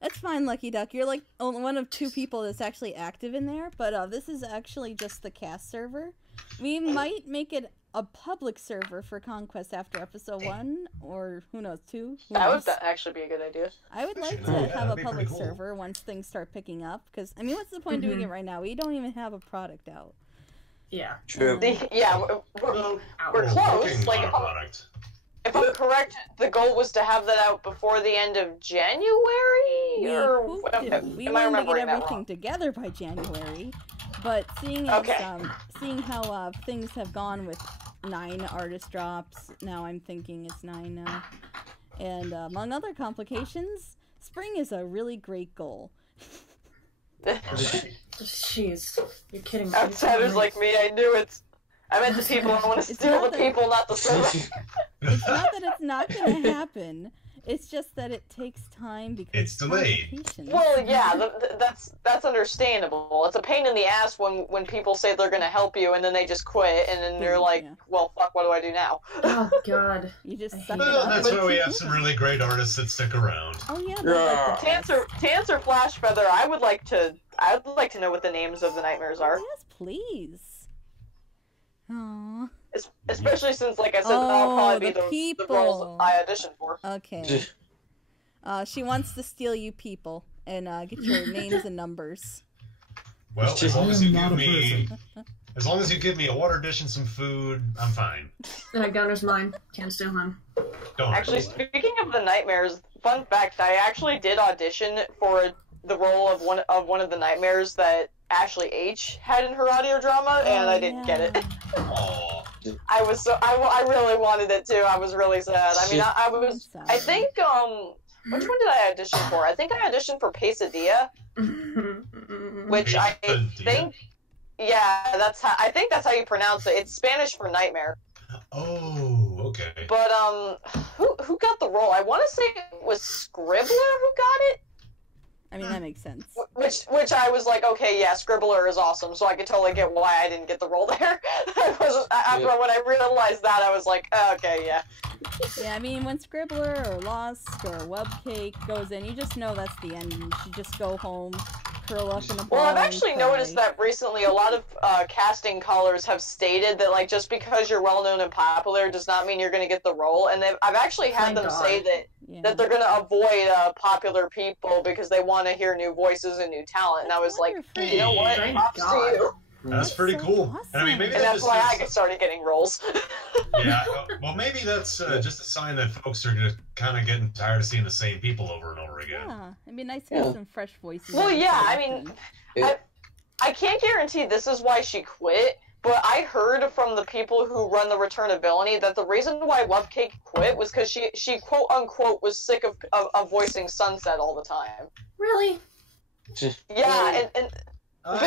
that's fine, Lucky Duck. You're like only one of 2 people that's actually active in there, but this is actually just the cast server. We might make it a public server for Conquest after episode 1, or who knows, 2. Who That knows? would actually be a good idea. I would like Actually, to yeah, have a that'd be public pretty cool. server once things start picking up, because, I mean, what's the point of doing it right now? We don't even have a product out. Yeah. True. Yeah, we're We're close. working Like, on a product. if I'm correct, the goal was to have that out before the end of January? We Or hoped it. We am I wanted to get remembering that everything wrong? together by January, but seeing how things have gone with 9 artist drops, now I'm thinking it's 9 now, and among other complications, spring is a really great goal. Jeez. You're kidding me. Outsiders like me, I knew it. I meant the people. I want to It's steal not the that- people, not the server. It's not that it's not going to happen. It's just that it takes time because It's delayed. complications. Well, yeah, that's understandable. It's a pain in the ass when people say they're going to help you and then they just quit and then they're like, Yeah. well, fuck, what do I do now? Oh, God. You just I suck hate it Well, up. that's and why we keep have some moving. really great artists that stick around. Oh yeah, Yeah. they're like the best. To answer Flash Feather, I'd like to know what the names of the nightmares are. Yes, please. Aww. Especially since, like I said, that'll probably the be the roles people. I auditioned for. Okay. She wants to steal you people and get your names and numbers. Well, as long as I you am not give a me, person. as long as you give me a water dish and some food, I'm fine. Gunner's mine. Can't steal him. Don't. Actually, speaking of the nightmares, fun fact: I actually did audition for the role of one of the nightmares that Ashley H had in her audio drama, and I didn't get it. Aw. I really wanted it too. I was really sad. I mean, I think which one did I audition for? I think I auditioned for Pesadilla, which I think, yeah, I think that's how you pronounce it. It's Spanish for nightmare. Oh, okay. But who got the role? I want to say it was Scribbler who got it. I mean, that makes sense. Which I was like, okay, yeah, Scribbler is awesome, so I could totally get why I didn't get the role there. After when I realized that, I was like, okay, yeah. Yeah, I mean, when Scribbler or Lost or Webcake goes in, you just know that's the end. You should just go home, curl up in a ball. Well, I've and actually cry. noticed that recently a lot of casting callers have stated that, like, just because you're well-known and popular does not mean you're going to get the role, and I've actually had Thank them God. say that Yeah. they're going to avoid popular people because they want to hear new voices and new talent, and I was like, Wonderful. you know what, Thank props to God. you. That's pretty so cool. And I mean, maybe awesome. And that that's just why I is- get started getting roles. Yeah, well, maybe that's just a sign that folks are just kind of getting tired of seeing the same people over and over again. Yeah, it'd be nice to get Yeah. some fresh voices. Well, on yeah, so I mean, often. I can't guarantee this is why she quit, but I heard from the people who run the Return of Villainy that the reason why Lovecake quit was because she quote unquote was sick of voicing Sunset all the time. Really? Yeah, and but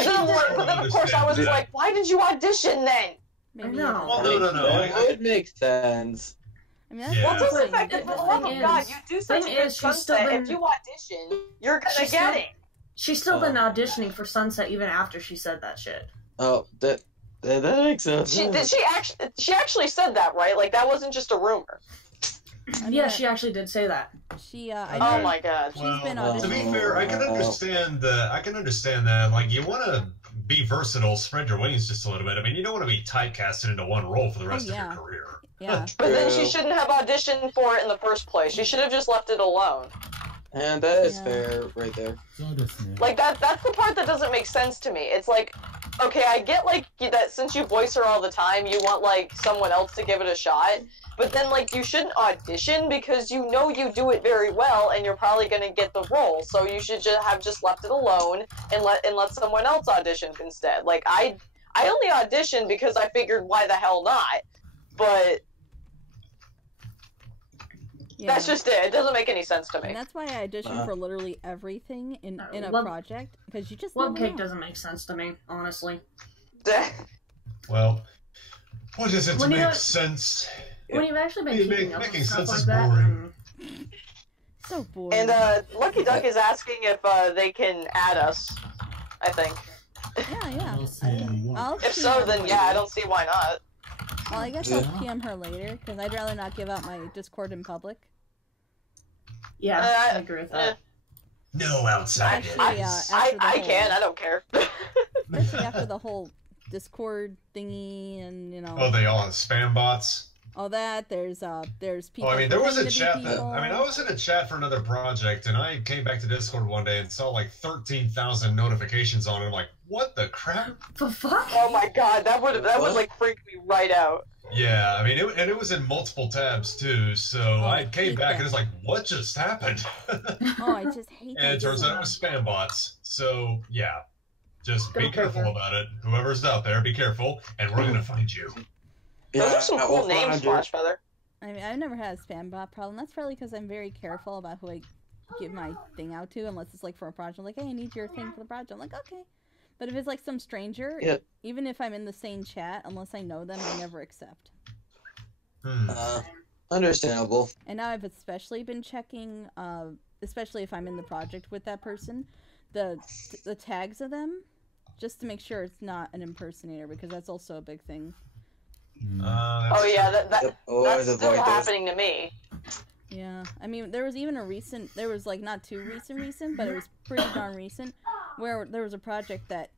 then of course I was that. like, why did you audition then? Maybe I know. Well, no. That would make sense. I mean, that's Yeah. Well, just the fine. fact that, for The the love thing of God, is- you do such a thing good is, she's still Sunset. been- If you audition, you're gonna She's get still- it. She's still been auditioning for Sunset even after she said that shit. Oh, that makes sense. She actually said that, right? Like that wasn't just a rumor. I mean, Yeah, she actually did say that. She, I Oh know my God. she's been Well, to be auditioning. fair, I can understand that. Like, you want to be versatile, spread your wings just a little bit. I mean, you don't want to be typecasted into one role for the rest of yeah. your career. Yeah. But then she True. shouldn't have auditioned for it in the first place. She should have just left it alone. And that is Yeah. fair right there. So does Nick. Like that's the part that doesn't make sense to me. It's like, okay, I get like that since you voice her all the time, you want like someone else to give it a shot. But then like you shouldn't audition because you know you do it very well and you're probably gonna get the role. So you should just left it alone and let someone else audition instead. Like I only auditioned because I figured why the hell not. But Yeah. That's just it. It doesn't make any sense to And me. that's why I audition for literally everything in a Love- project, because you just Love never cake know. doesn't make sense to me, honestly. Well, what is it to When you make don't- sense? When you've actually been keeping up making with stuff sense like is that, boring. So boring. And Lucky Duck is asking if they can add us. I think. Yeah. I'll see what. I'll If so, PM then her yeah, I later. don't see why not. Well, I guess I'll PM her later, because I'd rather not give out my Discord in public. yeah, I agree with that. No outsiders. Actually, after the I whole- can. I don't care. Especially after the whole Discord thingy and, you know, Oh, they all have spam bots. all that. There's people. Oh, I mean, there was a pretending to be chat that, people. I mean, I was in a chat for another project, and I came back to Discord one day and saw like 13,000 notifications on it. I'm like, what the crap? The fuck? Oh my god, that would like freak me right out. Yeah, I mean, it was in multiple tabs too, so Oh, I I came hate back that. and it's like, what just happened? Oh, I just hate And that. it turns out it was spam bots. So, yeah, just be Go careful figure. about it. Whoever's out there, be careful, and we're gonna find you. Those are some cool well, names, 400. Splash Feather. I mean, I've never had a spam bot problem. That's probably because I'm very careful about who I give my thing out to, unless it's like for a project. Like, hey, I need your thing for the project. I'm like, okay. But if it's like some stranger, Yeah. even if I'm in the same chat, unless I know them, I never accept. Understandable. And now I've especially been checking, especially if I'm in the project with that person, the tags of them, just to make sure it's not an impersonator, because that's also a big thing. Oh yeah, Yep, that's always still avoid those. happening to me. Yeah, I mean, there was even there was like not too recent, but it was pretty darn recent, where there was a project that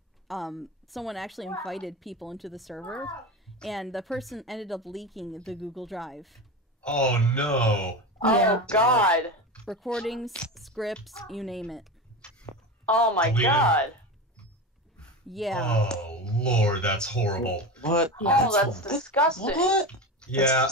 someone actually invited people into the server, and the person ended up leaking the Google Drive. Oh no. Oh god. Recordings, scripts, you name it. Oh my Deleted. god. Yeah. Oh lord, that's horrible. What? Yeah, Oh, that's disgusting. What? Yeah,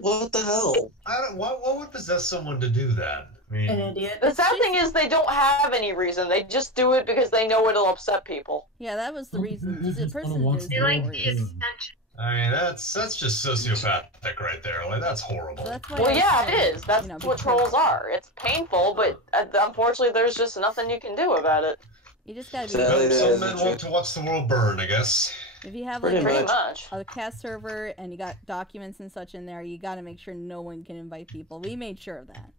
What the hell? I don't. What would possess someone to do that? I mean, An idiot. The sad thing is they don't have any reason. They just do it because they know it'll upset people. Yeah, that was the reason. You The just person wanna watch is They like the notorious. attention. I mean, that's just sociopathic right there. Like, that's horrible. So that's why Well, I yeah, say, it is. That's you know, what be trolls careful. are. It's painful, but unfortunately, there's just nothing you can do about it. You just gotta be So- Well, careful. Yeah, some that's men true. want to watch the world burn, I guess. If you have Pretty like Pretty much. much. a cast server and you got documents and such in there, you gotta make sure no one can invite people. We made sure of that.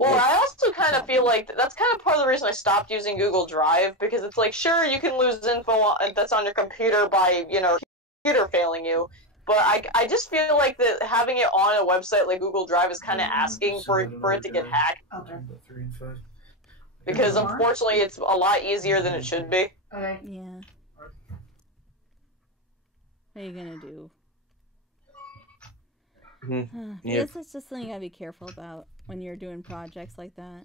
Well, I also kind of feel like that's kind of part of the reason I stopped using Google Drive, because it's like, sure, you can lose info that's on your computer by, computer failing you, but I just feel like that having it on a website like Google Drive is kind of asking for it to get hacked, Out there. 3 and 5. because unfortunately it's a lot easier than it should be. Okay. Yeah. What are you gonna do? Mhm. I Yeah. guess that's just something you gotta be careful about when you're doing projects like that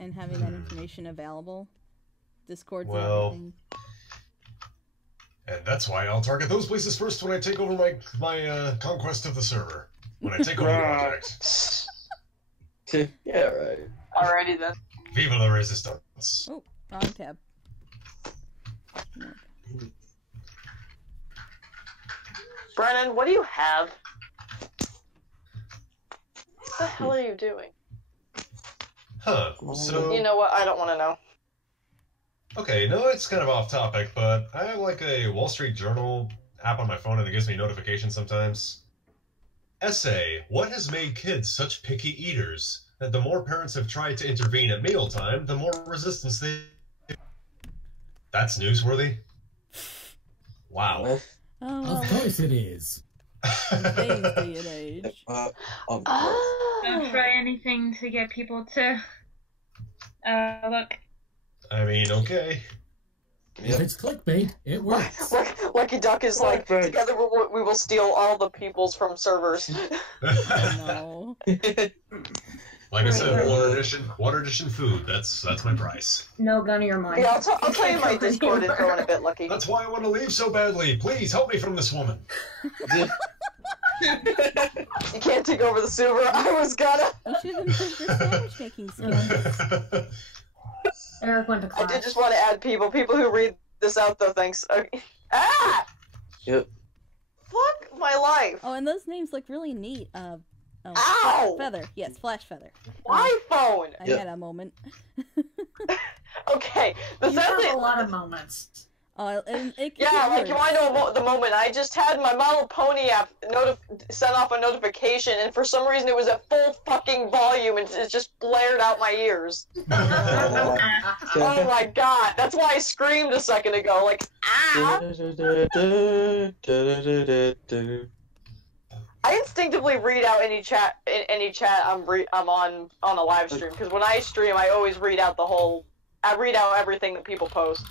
and having that information available. Discords Well, and everything. And that's why I'll target those places first when I take over my conquest of the server. When I take over the project. Yeah, right. Alrighty then. Viva la resistance. Oh, wrong tab. Brennan, what do you have? What the hell are you doing? Huh. So, You know what? I don't want to know. okay, no, it's kind of off topic, but I have like a Wall Street Journal app on my phone and it gives me notifications sometimes. Essay: What has made kids such picky eaters? That the more parents have tried to intervene at mealtime, the more resistance they. That's newsworthy. Wow. Oh, Of well, course it is. today's day and age. Of course. Don't Oh. try anything to get people to look. I mean, okay. If it's clickbait, it works. Lucky Duck is like, Right. together we will steal all the peoples from servers. Oh, no. Like I said, water edition food. That's my price. No gun to your mind. Yeah, I'll tell you my Discord info in a bit, Lucky. That's why I want to leave so badly. Please help me from this woman. You can't take over the server. I was gonna. You should improve your sandwich making skills. Eric went to I class. did just want to add people who read this out though. Thanks. Okay. Ah! Yep. Fuck my life. Oh, and those names look really neat. Oh, Ow! Feather. Yes, Flash Feather. Why phone? I Yep. had a moment. Okay, the You sad have thing. a lot of moments. Oh, and it could Yeah, get like you worse. want to know the moment? I just had my My Little Pony app sent off a notification, and for some reason it was at full fucking volume, and it just blared out my ears. Oh my god, that's why I screamed a second ago, like, ah! I instinctively read out any chat I'm on a live stream, because when I stream, I always read out everything that people post.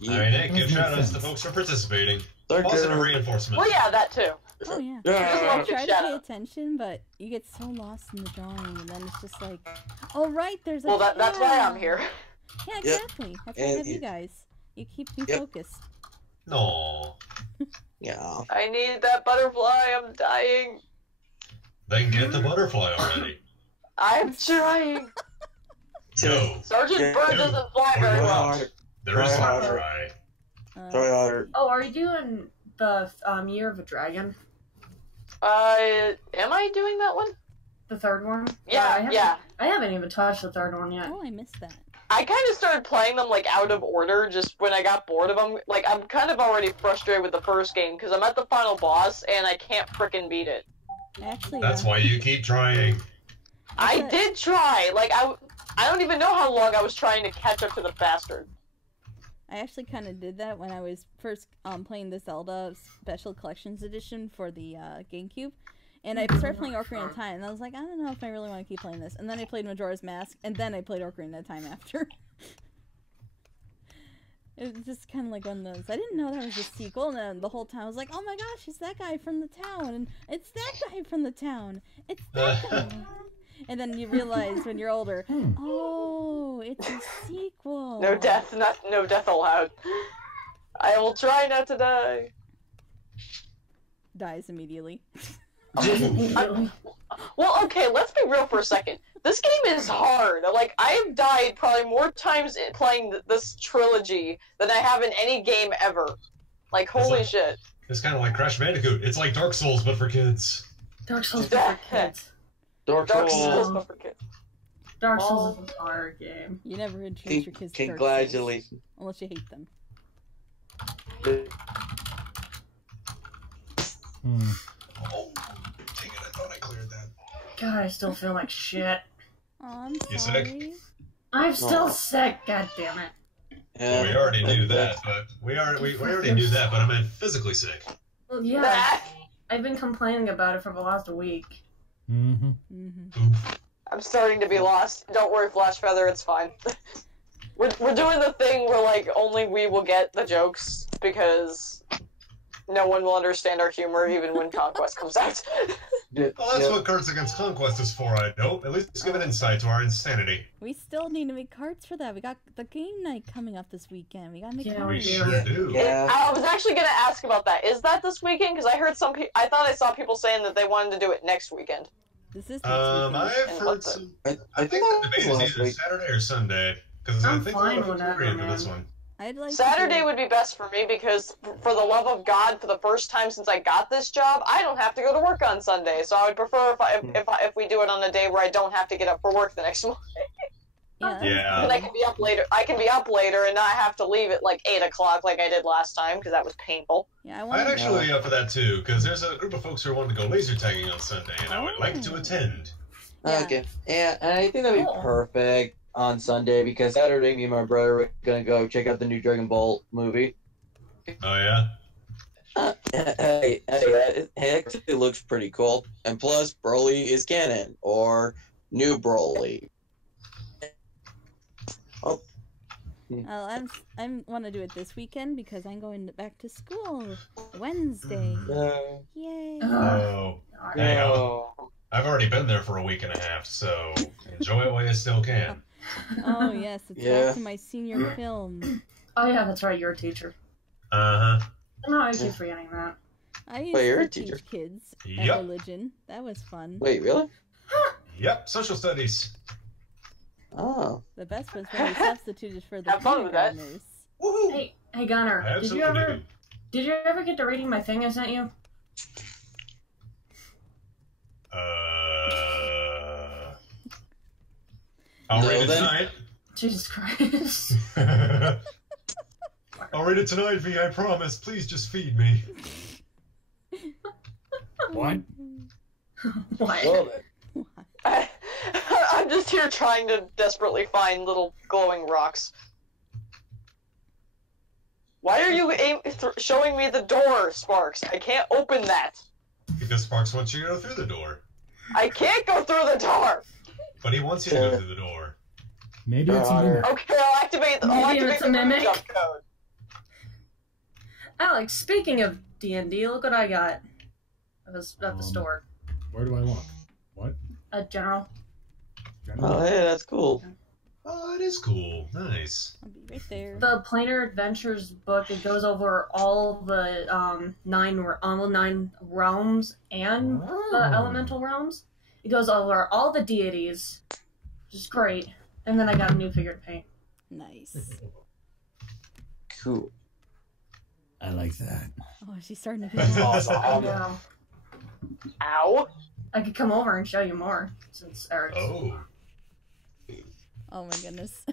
Alright, Nick, give shout-outs to folks for participating. Positive reinforcement. Well, yeah, that too. Oh yeah. Yeah. I try to pay attention, but you get so lost in the drawing, and then it's just like, oh right, there's a. Well, that's why I'm here. Yeah, exactly. That's why I have you guys. You keep me focused. No. Yeah. I need that butterfly. I'm dying. Then get the butterfly already. I'm trying. No. Sergeant Bird doesn't fly very well. There is no try. Try harder. Oh, are you doing the Year of a Dragon? Am I doing that one? The third one? Yeah. I haven't even touched the third one yet. Oh, I missed that. I kind of started playing them, like, out of order, just when I got bored of them. Like, I'm kind of already frustrated with the first game, because I'm at the final boss, and I can't frickin' beat it. Actually, That's why you keep trying. I did try! Like, I don't even know how long I was trying to catch up to the bastard. I actually kind of did that when I was first playing the Zelda Special Collections Edition for the GameCube. And I started playing Ocarina of Time, and I was like, I don't know if I really want to keep playing this. And then I played Majora's Mask, and then I played Ocarina of Time after. It was just kind of like one of those. I didn't know that was a sequel, and then the whole time I was like, oh my gosh, it's that guy from the town, and it's that guy from the town. It's that guy. And then you realize when you're older, oh, it's a sequel. No death allowed. I will try not to die. Dies immediately. Well, okay, let's be real for a second. This game is hard. Like, I have died probably more times playing this trilogy than I have in any game ever. Like, holy shit. It's kind of like Crash Bandicoot. It's like Dark Souls, but for kids. Dark Souls for kids. Dark Souls. But for kids. Dark Souls is a horror game. You never introduce your kids to Dark Congratulations. Souls, unless you hate them. Oh, dang it, I thought I cleared that. God, I still feel like shit. Oh, I'm You sorry. sick? I'm still sick, god damn it. Well, we already knew that, but we already knew that, but I meant physically sick. Well, yeah, I've been complaining about it for the last week. I'm starting to be lost. Don't worry, Flash Feather, it's fine. We're doing the thing where, like, only we will get the jokes, because no one will understand our humor even when Conquest comes out. Well, that's what Cards Against Conquest is for, I hope. At least give an insight to our insanity. We still need to make cards for that. We got the game night coming up this weekend. We gotta make Yeah, cards. We sure do. I was actually gonna ask about that. Is that this weekend? Because I heard I thought I saw people saying that they wanted to do it next weekend. This is next weekend. I've heard some... I think the debate is either Saturday or Sunday, because I I'm think fine we're whenever, into man. this one. I'd like Saturday to would be best for me because, for the love of God, for the first time since I got this job, I don't have to go to work on Sunday. So I would prefer if we do it on a day where I don't have to get up for work the next morning. Yeah. And I can be up later. I can be up later and not have to leave at like 8 o'clock like I did last time because that was painful. Yeah, I'd actually be up for that too, because there's a group of folks who are wanting to go laser tagging on Sunday, and I would like to attend. Okay. Yeah, and I think that'd be perfect on Sunday because Saturday, me and my brother were gonna go check out the new Dragon Ball movie. Oh yeah. Hey, it actually looks pretty cool, and plus Broly is canon or new Broly. Oh. Well, I want to do it this weekend because I'm going back to school Wednesday. Yay! Oh. Hey, I've already been there for a week and a half, so enjoy it while you still can. Oh yes, it's back to my senior film. Oh yeah, that's right, you're a teacher. Uh-huh. No, I keep forgetting that. I used Wait, you're to a teacher? teach kids Yep. religion. That was fun. Wait, really? Yep, social studies. Oh. The best was when we substituted for the Have fun with that. kindergartners. Woohoo! Hey Gunnar, I did you absolutely ever do. did you ever get to reading my thing I sent you? I'll No, read it then. tonight. Jesus Christ. I'll read it tonight, V, I promise. Please just feed me. What? What? Well, I'm just here trying to desperately find little glowing rocks. Why are you showing me the door, Sparks? I can't open that. Because Sparks wants you to go through the door. I can't go through the door. But he wants you to go through the door. Maybe it's a mimic. Okay, I'll activate Maybe it's a the mimic. jump code. Alex, speaking of D&D, look what I got at the store. Where do I look? What? General. oh, hey, that's cool. Oh, it is cool. Nice. I'll be right there. The Planar Adventures book, it goes over all the nine realms and the elemental realms. It goes over all the deities, which is great. And then I got a new figure to paint. Nice. Cool. I like that. Oh, she's starting to feel Awesome. I know. Ow. I could come over and show you more, since Eric's... Oh. Oh my goodness.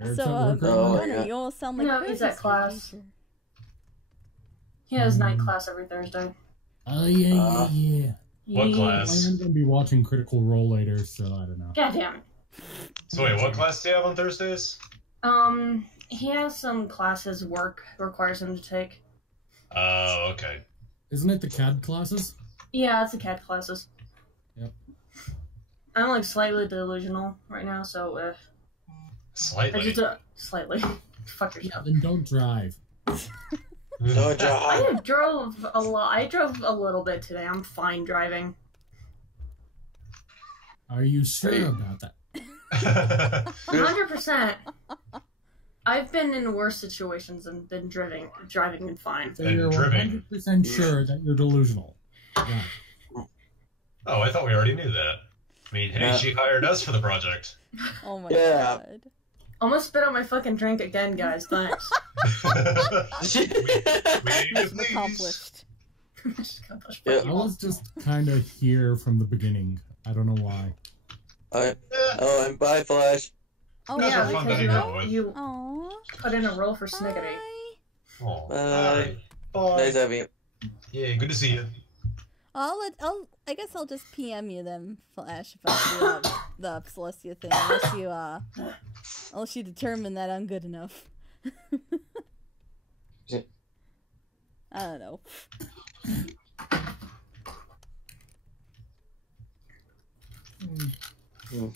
Eric's So, at work right Oh, now? Connor, yeah. you all sound like No, Chris he's at this class. week. He has night class every Thursday. Oh, yeah. What Yeah. class? I'm going to be watching Critical Role later, so I don't know. God damn it. So wait, what class do you have on Thursdays? He has some classes work requires him to take. Oh, okay. Isn't it the CAD classes? Yeah, it's the CAD classes. Yep. I'm like slightly delusional right now, so I Slightly. just slightly. Fuck Yeah, yourself. then don't drive. No job. I drove a lot. I drove a little bit today. I'm fine driving. Are you sure about that? 100%. I've been in worse situations and been driving and fine. So And you're driving. 100% sure that you're delusional. Yeah. Oh, I thought we already knew that. I mean, hey, Yeah. she hired us for the project. Oh my Yeah. god. Almost spit out my fucking drink again, guys. Thanks. We need to Mission please. accomplished. Yeah. I was just kind of here from the beginning. I don't know why. Oh, and bye, Flash. Oh Those Yeah, are fun because to you hang know, out with. you Aww. put in a roll for Sniggity. Bye. Oh, Bye. bye. Nice having you. Yeah, good to see you. I guess I'll just PM you then, Flash, about the Celestia thing, unless you determine that I'm good enough. I don't know. Yeah,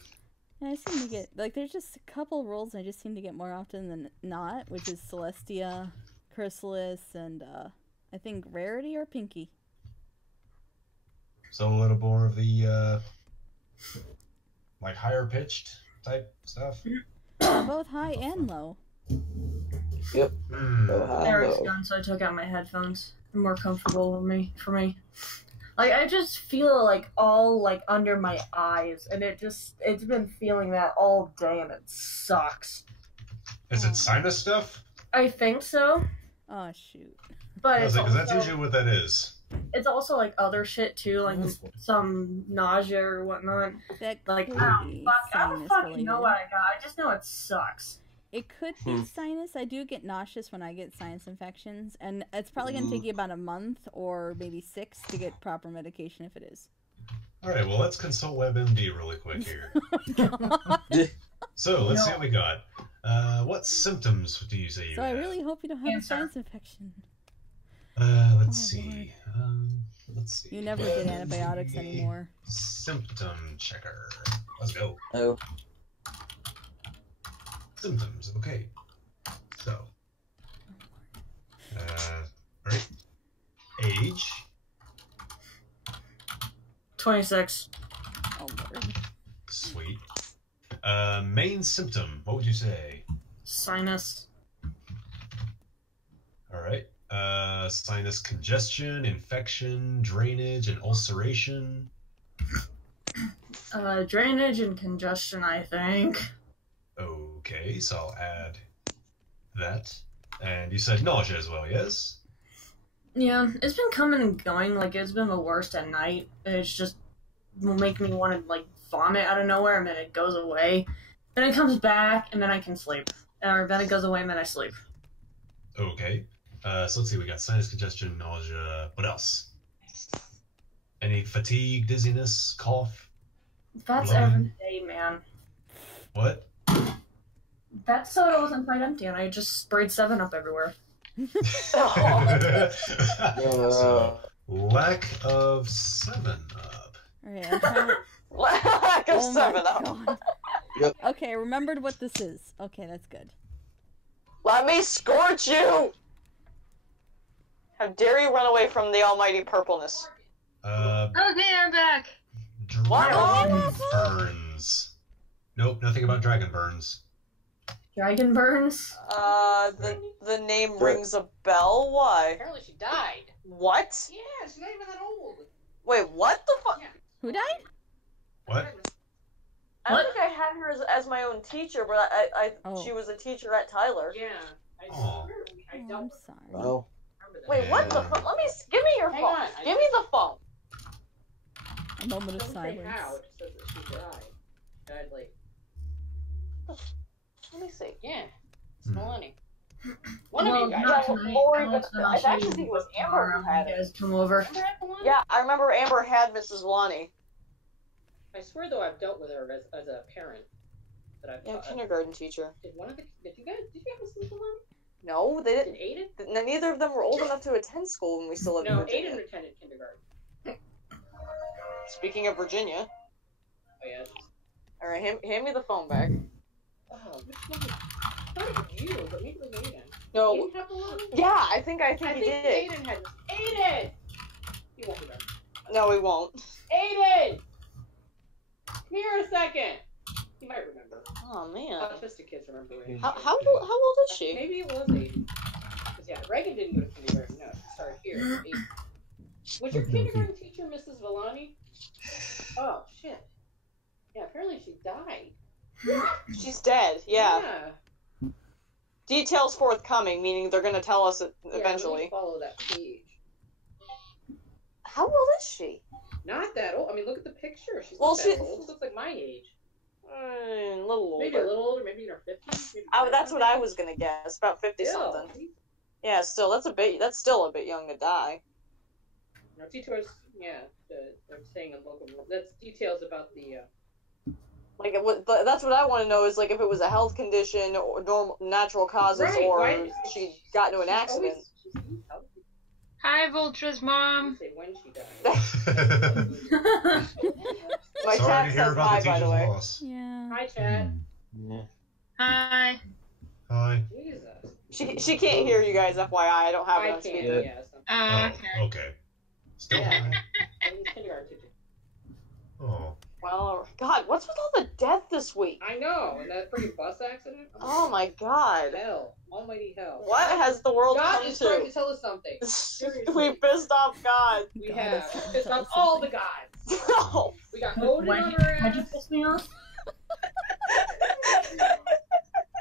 I seem to get, like, there's just a couple roles I just seem to get more often than not, which is Celestia, Chrysalis, and, I think Rarity or Pinky. So a little more of the, like, higher pitched type stuff. Both high and low. Yep. Hmm. Oh, hi. Eric's gone, so I took out my headphones. They're more comfortable for me. Like, I just feel like all like under my eyes, and it's been feeling that all day, and it sucks. Is it sinus stuff? I think so, Oh, shoot. but it's Because that's also, usually what that is. it's also like other shit too, like some nausea or whatnot. That Like, could ow, be fuck, I don't sinus fucking related. know what I got. I just know it sucks. It could be sinus. I do get nauseous when I get sinus infections, and it's probably going to take you about a month or maybe 6 to get proper medication if it is. Alright, well, let's consult WebMD really quick here. So, let's see what we got. What symptoms do you say you So have? I really hope you don't have Cancer. a sinus infection. Let's Oh, see. Let's see. You never get antibiotics anymore. Symptom checker. Let's go. Oh. Symptoms, okay. So. Alright. Age. 26. Oh, Lord. Sweet. Main symptom, what would you say? Sinus. Alright. Sinus congestion, infection, drainage, and ulceration. Drainage and congestion, I think. Okay, so I'll add that. And you said nausea as well, yes? Yeah, it's been coming and going. Like, it's been the worst at night. It's just will make me want to, like, vomit out of nowhere, and then it goes away. Then it comes back, and then I can sleep. Or then it goes away, and then I sleep. Okay. So let's see. We got sinus congestion, nausea. What else? Any fatigue, dizziness, cough? That's Bloating? every day, man. What? That soda wasn't quite empty, and I just sprayed 7-Up everywhere. So, lack of 7-Up. Alright, I'm trying to... Lack of Oh my 7-Up. God. Yep. Okay, I remembered what this is. Okay, that's good. Let me scorch you! How dare you run away from the almighty purpleness? Okay, I'm back. Dragon burns. Nope, nothing about dragon burns. Dragon burns? The name rings a bell? Why? Apparently she died. What? Yeah, she's not even that old. Wait, what the fuck? Yeah. Who died? What? I don't think I had her as my own teacher, but Oh. she was a teacher at Tyler. Yeah. I Aw. swear I Oh, don't I'm sorry. Well, remember that. Wait, what the fuck? Give me your Hang phone. on, Give me the phone. A moment of Don't say silence. how, it just says that she died. Died like, Let me see. yeah. It's Hmm. Melanie. One Well, of you guys. not Yeah, tonight. Lori, Alex, but then I'll I show actually you think it was Amber tomorrow who had when it. you guys come over. Remember that Melanie? Yeah, I remember Amber had Mrs. Lonnie. I swear though I've dealt with her as a parent. That I've Yeah, taught. kindergarten teacher. Did you have a sleep Melanie? No, they Did didn't. Aiden? Neither of them were old enough to attend school when we still lived in No, Virginia. Aiden attended kindergarten. Speaking of Virginia, Oh yeah. all right, hand me the phone back. Oh, which one? Not even you, but maybe it was Aiden. No, Aiden have one? yeah, I think I he think did. Aiden had. Aiden. He won't be there. No, he won't. Aiden! Come here a second! You might remember. Oh man. Autistic kids remember Aiden. How old is she? Maybe it was Aiden. 'Cause, yeah, Reagan didn't go to kindergarten. No, she started here. at 8. Was your kindergarten teacher Mrs. Villani? Oh, shit. Yeah, apparently she died. She's dead. Yeah. Details forthcoming, meaning they're gonna tell us it Yeah, eventually. let me follow that page. How old is she? Not that old. I mean, look at the picture. She's Well, not that she- old. She looks like my age. A little older. Maybe a little older. Maybe in her 50s. Maybe Oh, that's what 40s. I was gonna guess. About 50 Still. something. Yeah, still that's still a bit young to die. No, details. Yeah, they're saying a local. That's details about the. Like that's what I want to know is like if it was a health condition or normal natural causes Right, or why- she got into an accident. She's always healthy. Hi, Voltra's mom. Say when she died. My Sorry chat to hear says about hi, the by the teacher's way. loss. Yeah. Hi, Chad. yeah. Hi. Hi. Jesus. She can't hear you guys, FYI. I don't have it I on can't. speaker. Yeah. Oh, Okay. okay. Still Yeah. hi. Aiden's kindergarten teacher. Oh. Well, God, what's with all the death this week? I know. And that freaking bus accident. Oh my God. Hell. Almighty hell. What has the world God come is trying to to? tell us something. Seriously. We pissed off God. We God have. is trying to Pissed tell off us all the something. gods. No. We got Odin on our Why'd you ass. piss me off?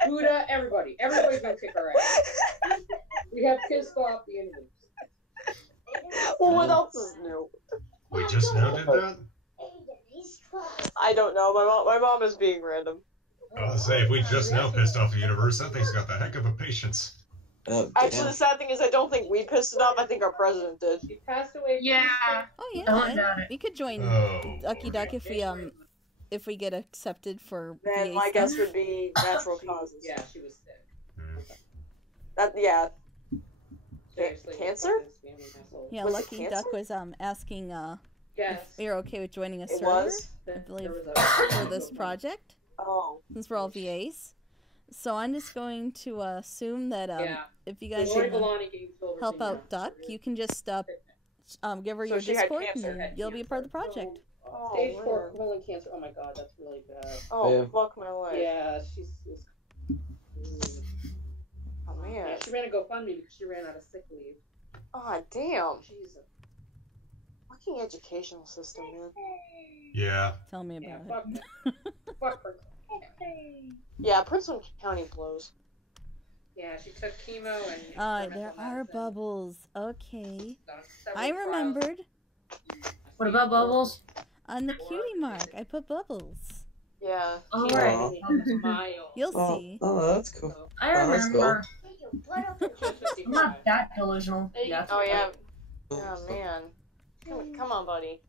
Buddha, everybody. Everybody's gonna kick our ass. We have pissed off the enemies. Well, what else is new? We just now did that? I don't know. My mom is being random. I was say, if we just now pissed off the universe, that thing's got the heck of a patience. Oh, Actually, damn. the sad thing is, I don't think we pissed it off. I think our president did. She passed away. Yeah. Oh yeah. Oh, I got it. We could join Oh. Ducky Duck if we get accepted for Then VA my guess stuff. would be natural causes. Yeah, she was sick. Hmm. That yeah. Seriously. Cancer? Yeah, Was it Lucky cancer? Duck was asking Yes. if you're okay with joining a It server was. I believe There was for this project Oh. since we're all VAs. So I'm just going to assume that Yeah. if you guys Lori wanna Villani gave Silver help King out Duck, you can just give her So your she had Discord cancer. and you'll be a part of the project. Oh, Stage 4 man. colon cancer. Oh my god, that's really bad. Oh, Yeah. fuck my life. Yeah, she's. Oh man. Yeah, she ran a GoFundMe because she ran out of sick leave. Ah, damn. Jesus. Fucking educational system, man. Yeah. Tell me Yeah, about fuck it. Fuck her. Yeah, Prince William County blows. Yeah, she took chemo and. There are bubbles. Okay. Several I trials. remembered. What about Bubbles? On the cutie mark, I put bubbles. Yeah. Oh, She- right. Smile. You'll Oh, see. oh, that's cool. I Oh, that's remember. Just 55. I'm not that delusional. Yeah. Oh yeah. Oh man. Come on, buddy.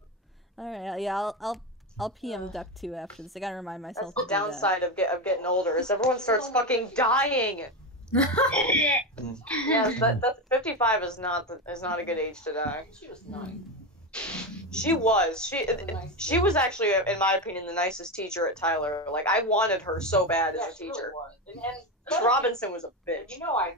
All right, yeah, I'll PM Duck 2 after this. I gotta remind That's myself the to do that. downside of getting older is everyone starts fucking dying. Yes, that 55 is not a good age to die. She was 9. She was actually, in my opinion, the nicest teacher at Tyler. Like I wanted her so bad as a she really teacher. was. And Miss Robinson was a bitch. you know, I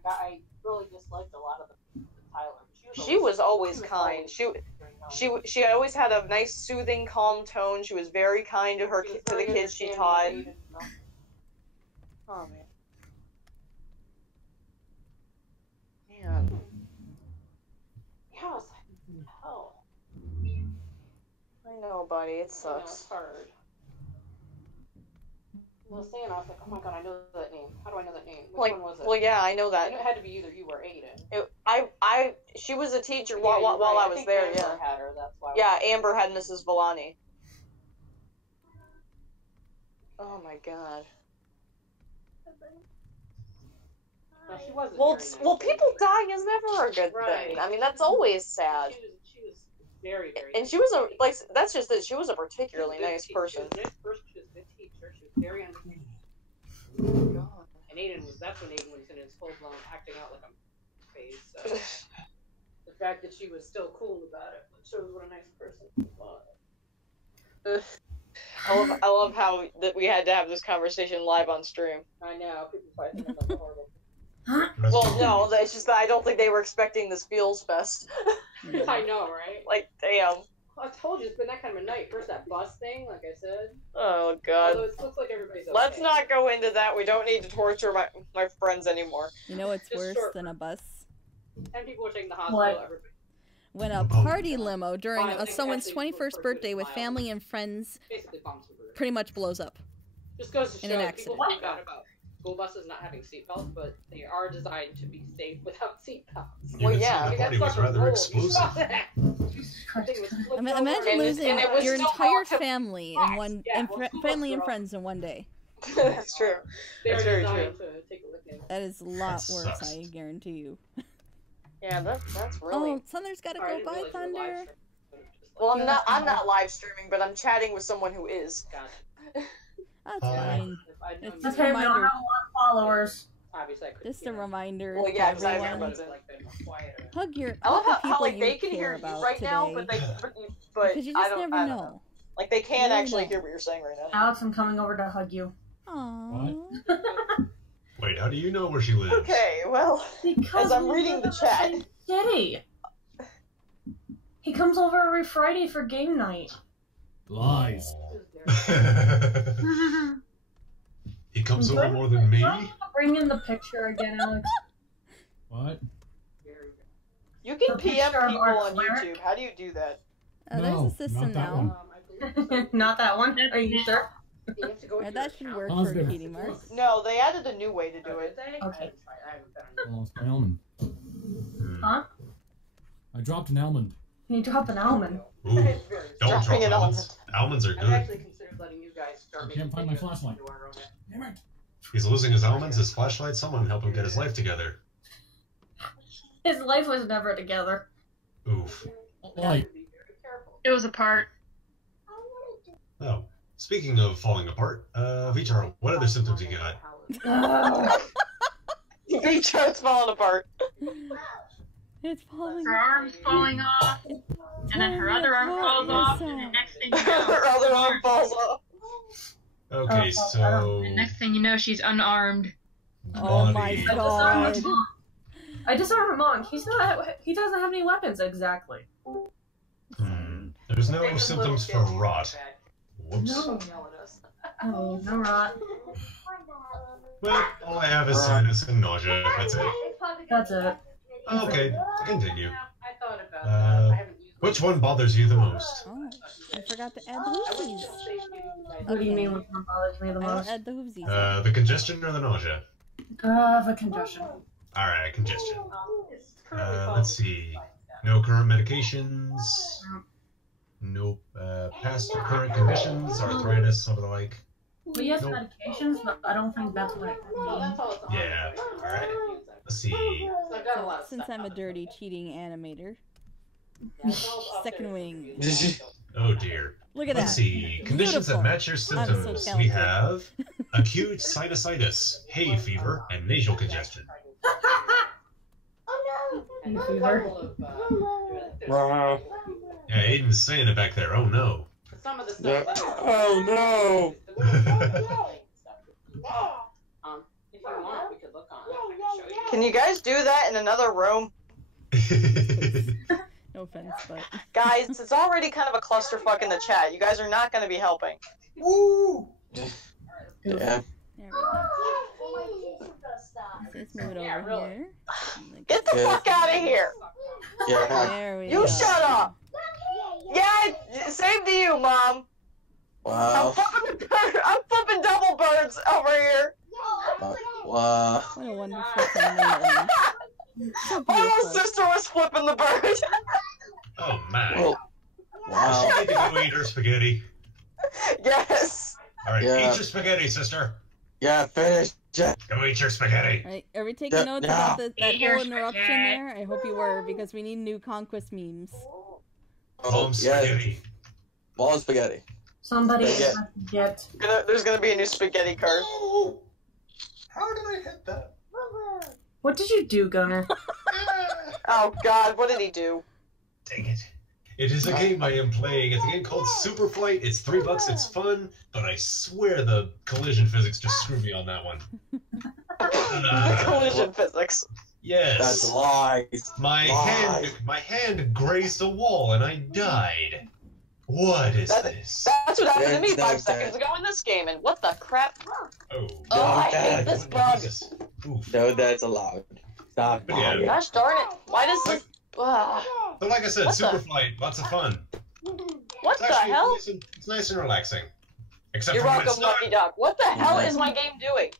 really disliked a lot of the Tyler. She was always kind. She always had a nice, soothing, calm tone. She was very kind to the kids she taught. Oh man. Man. Yeah, I was like, hell. I know, buddy. It I know, it's sucks. hard. I was saying, I was like, oh my god, I know that name. How do I know that name? Which one was it? Well, yeah, I know I that. know it had to be either you or Aiden. She was a teacher Yeah, while you're right. I was think there. Amber Yeah. had her, that's why. Yeah, Amber had Mrs. Villani. Oh my god. No, she wasn't Well, very nice. people dying is never a good Right. thing. I mean, that's always sad. She was very, very And nice. she was that's just it. She was a particularly She was a good nice teacher. person. She was a nice person. She was a good teacher. She was very understanding. God. And that's when Aiden was in his full blown acting out like a phase. So the fact that she was still cool about it shows what a nice person she was. I love how that we had to have this conversation live on stream. I know people probably think I'm horrible. Well, no, it's just that I don't think they were expecting this feels fest. I know, right? Like, damn. I told you it's been that kind of a night. First that bus thing, like I said. Oh Although god. it looks like everybody's okay. Let's not go into that. We don't need to torture my friends anymore. You know what's Just worse short- than a bus? 10 people were taking the hospital. What? Everybody. When a party limo Fine, during I think someone's actually 21st for birthday with mild. family and friends Basically bombs the bird. pretty much blows up. Just goes to in show an that people accident. freak out about school buses not having seatbelts, but they are designed to be safe without seatbelts. You Well, could yeah. say the That party was sucker rather rolled. You explosive. saw that? That thing was flipped over. Imagine And- losing and it was your still entire all- family in one, Yeah, and well, school family buses and are friends in one day. That's true. They're That's very designed to take a licking. That is a lot That worse, sucks. I guarantee you. Yeah, that's really. Oh, Thunder's gotta Sorry, I go didn't by, realize you were live Thunder. streaming. But it just Well, like- I'm not live streaming, but I'm chatting with someone who is. Gotcha. That's Hi. fine. If I'd known It's you, just Okay, a we don't have a reminder. lot of followers. obviously I couldn't. Just a reminder Well, to yeah, 'cause I everyone. remember But like been more quieter. Hug your I love hug the how people like you they can care hear you about right today. now, but because you I just don't never I don't know. Like they can You actually know. hear what you're saying right now. Alex, I'm coming over to hug you. Aww. Wait, how do you know where she lives? Okay, well, Because as I'm we reading live the in chat. same city. He comes over every Friday for game night. Lies. He comes over more than me? Bring in the picture again, Alex. What? You can The PM picture of people our on cleric? YouTube. How do you do that? Oh, No, there's a system not that now. one. I believe so. Not that one. Are you sure? You have to go Yeah, to that your should work account. for Positive. Cutie Mark. No, they added a new way to do Oh, it. did they? Okay. I haven't been on I lost my almond. Hmm. Huh? I dropped an almond. You drop an almond. Ooh, don't drop Dropping an almonds. Almonds are I've good. actually considered letting you guys start I making can't find my videos flashlight. into our own app. Damn it. He's losing his almonds, his flashlight. Someone help him get his life together. His life was never together. Oof. Light. Be very careful. It was apart. Oh, speaking of falling apart, Vichar, what other symptoms you got? Chart's falling apart. It's falling. Her arm's falling off, and then her other arm falls off, and the next thing you know, Her other arm falls off. Okay, so the next thing you know, she's unarmed. Oh my body. god. I disarmed Monk. He doesn't have any weapons exactly. There's no symptoms for rot. Whoops. No. Yell at us. Oh, no rot. Well, all I have is sinus and nausea. That's it. That's it. Okay, continue. I thought about that. I haven't used Which one bothers you the most? Oh, I forgot to add the I was hoopsies. just saying to you guys. What do you Okay. mean which one bothers me the I most? don't add the hoopsies. The congestion or the nausea? The congestion. Alright, congestion. It's currently Let's see. No current medications. Nope. Past or current conditions, arthritis, some of the like. We have Nope. medications, but I don't think that's what it Well, means. that's all it's on. Yeah. Alright. Let's see. So I've got a lot of Since stuff I'm a on it. dirty, cheating animator. That's all Second updated. wing. Oh dear. Look at Let's that. see. Conditions that Beautiful. match your so symptoms. talented. We have acute sinusitis, hay fever, and nasal congestion. And Hay a fever. couple of, Wow. Yeah, Aiden's saying it back there. Oh no. some of the Yeah. stuff. Oh no. If you want, we could look on it. I can show you. Can you guys do that in another room? No offense, but Guys, it's already kind of a clusterfuck in the chat. You guys are not going to be helping. Woo! Yeah. there we go. Let's move it Yeah, over really. here. Like, Get the Yeah. fuck out of here. Yeah. there we You go. shut up. Yeah, same to you, Mom. Wow. I'm flipping double birds over here. Wow. What a wonderful family. So My little beautiful. sister was flipping the bird. Oh my. Oh. Does Wow. she need to go eat her spaghetti? Yes. Alright, Yeah. eat your spaghetti, sister. Yeah, finish. Yeah. Go eat your spaghetti. Right, are we taking notes Yeah. about that Eat your whole interruption spaghetti. there? I hope you were, because we need new Conquest memes. Home yeah. spaghetti. Ball spaghetti. Somebody Yeah. has to get. There's gonna be a new spaghetti card. Oh! How did I hit that? What did you do, Gunner? Oh God, what did he do? Dang it. It is a game I am playing. It's a game called Super Flight. It's $3. It's fun, but I swear the collision physics just screwed me on that one. The collision physics. Yes. That's lies. My hand grazed a wall and I died. What is this? That's what happened to me That's 5 not seconds ago in this game, and what the crap? Oh. Oh, I hate Dad. this What bug. is this? Oof. No, that's allowed. Stop. Yeah. Gosh darn it! Why does this? But like I said, What Super the- Flight, lots of fun. What It's the actually hell? it's nice and relaxing. Except You're for when it's welcome, not. Lucky Duck. What the hell is my game doing?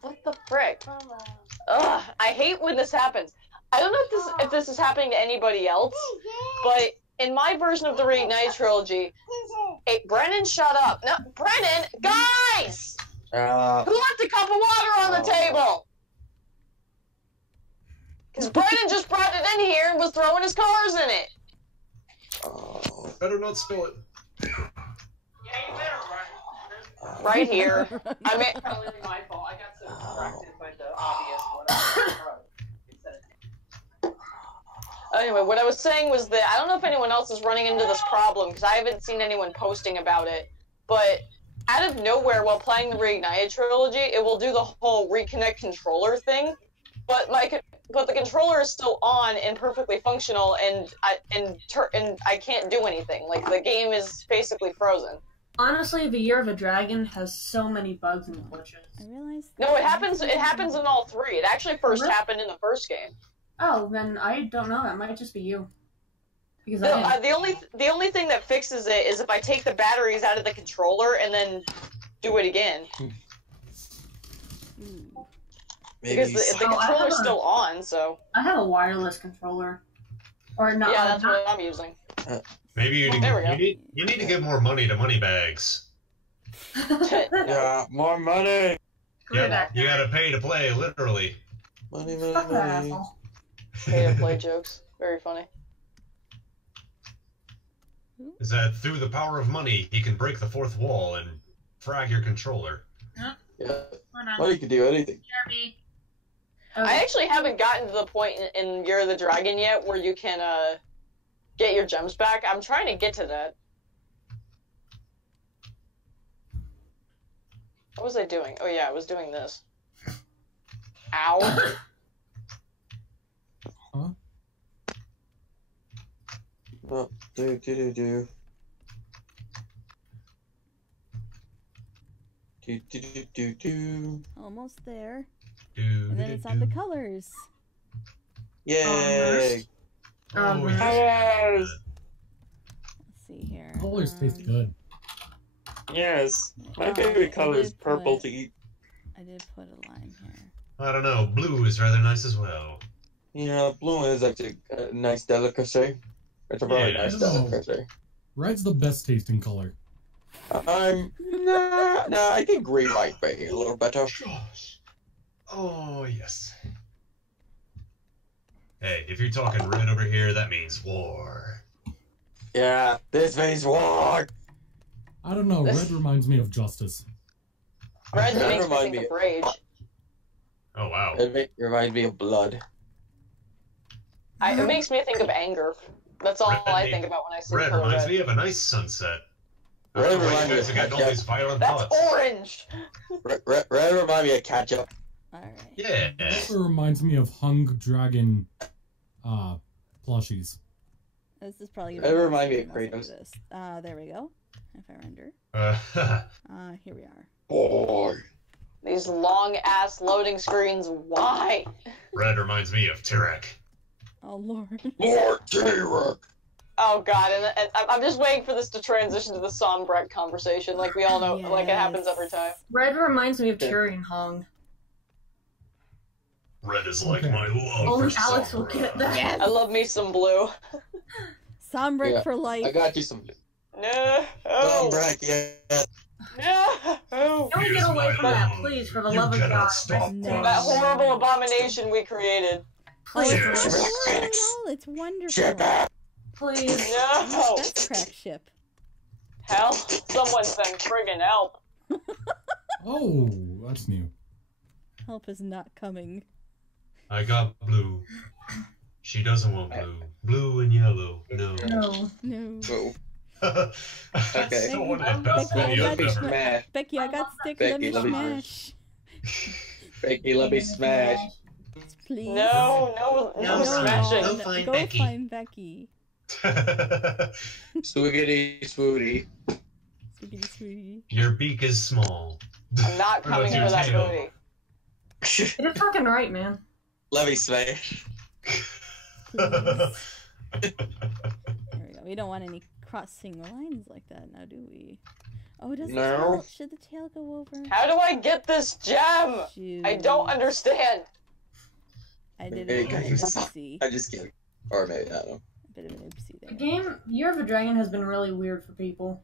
What the frick? Ugh, I hate when this happens. I don't know if this is happening to anybody else, but in my version of the Reignite trilogy, hey, Brennan, shut up. No, Brennan, guys! Who left a cup of water on the table? Because Brennan just brought it in here and was throwing his cars in it. Oh. Better not spill it. Yeah, you better run. Right here. I mean, It's probably my fault. I got so distracted by the obvious whatever. Anyway, what I was saying was that I don't know if anyone else is running into this problem because I haven't seen anyone posting about it, but out of nowhere while playing the Reignited trilogy, it will do the whole reconnect controller thing, but the controller is still on and perfectly functional, and I can't do anything. Like, the game is basically frozen. Honestly, the Year of a Dragon has so many bugs and glitches. I realized. No, it happens in all three. It actually first Really? happened in the first game. Oh, then I don't know. That might just be you. Because I didn't. The only thing that fixes it is if I take the batteries out of the controller and then do it again. Ooh. Because the Oh, I have controller's a- still on, so I have a wireless controller. Or not. yeah, that's not- what I'm using. Maybe you There we go. you need to give more money to Moneybags. Yeah, more money. Yeah, you gotta pay to play, literally. Money, Fuck that money. asshole. Pay to play jokes. Very funny. Is that through the power of money, he can break the fourth wall and frag your controller. Yeah. Hold on. Money can do anything. Jeremy. I actually haven't gotten to the point in Year of the Dragon yet where you can get your gems back. I'm trying to get to that. What was I doing? Oh yeah, I was doing this. Ow. Oh, do. Do. Almost there. Do, And then it's on the colors. Yay! Um, Oh, Yes! Let's see here. Colors taste good. Yes! My Oh, favorite I color is did purple put- to eat. I did put a line here. I don't know. Blue is rather nice as well. Yeah, blue is actually a nice delicacy. It's a very Yeah. nice delicacy. Red's the best tasting color. Nah, I think green might be a little better. Gosh. Oh, yes. Hey, if you're talking red over here, that means war. Yeah, this means war. I don't know. Red reminds me of justice. Red That makes me remind think me- of rage. Oh, wow. It reminds me of blood. It makes me think of anger. That's all Red I me- think about when I see Red the color reminds red. me of a nice sunset. I Red don't know why reminds you me guys of are getting all ketchup. these violent That's thoughts. orange! Red remind me of ketchup. Alright. Yeah. It also reminds me of hung dragon plushies. This is probably It remind me of unless I do Kratos. this. There we go. If I render. Here we are. Boy. These long-ass loading screens, why? Red reminds me of Tyrek. Oh lord. Lord T-Rex. Oh god, and I'm just waiting for this to transition to the Sombrecht conversation, like we all know, like it happens every time. Red reminds me of Tyrion Hung. Red is like Okay. my love Only for Alex will Sombra. get that. I love me some blue. Sombrick Yeah, for life. I got you some. No! Sombrick, yeah. No! Don't get away from that, please, for the You love of cannot God. stop No. us. That horrible abomination we created. Please, Yeah. It's Red. not horrible at all. It's wonderful. Shut up. Please. No! That's crack ship. Help! Someone send friggin' help. Oh, that's new. Help is not coming. I got blue. She doesn't want blue. Blue and yellow. No. No. No. Oh, That's Okay. still one of the best Becky, videos let me ever. smash. Becky, I got stick. Becky, let me let me smash. Becky, let me smash. Please. No No, smashing. Go find Go Becky. find Becky. Swiggity swooty. Sweetie, sweetie. Your beak is small. I'm not What about coming your for that tail? booty. You're fucking right, man. Let me smash. There we go. We don't want any crossing lines like that now, do we? Oh, does the No. tail, should the tail go over? How do I get this gem? Shoot. I don't understand. I did Hey, it. guys. Oopsie. I'm just kidding. Or maybe, I don't know. A bit of an oopsie The there. game Year of a Dragon has been really weird for people.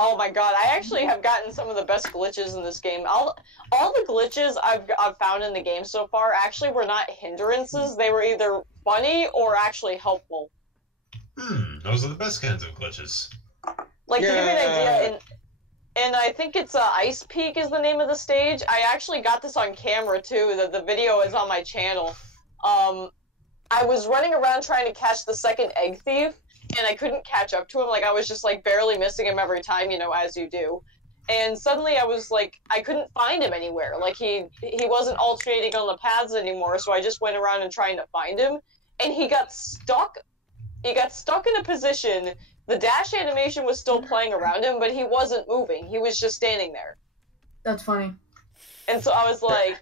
Oh my god, I actually have gotten some of the best glitches in this game. All the glitches I've found in the game so far actually were not hindrances. They were either funny or actually helpful. Those are the best kinds of glitches. Like, to give you an Yeah. idea, and I think it's Ice Peak is the name of the stage. I actually got this on camera, too. The video is on my channel. I was running around trying to catch the second egg thief, and I couldn't catch up to him. Like, I was just, like, barely missing him every time, you know, as you do. And suddenly I was, like, I couldn't find him anywhere. Like, he wasn't alternating on the paths anymore, so I just went around and trying to find him. And he got stuck. He got stuck in a position. The dash animation was still playing around him, but he wasn't moving. He was just standing there. That's funny. And so I was like,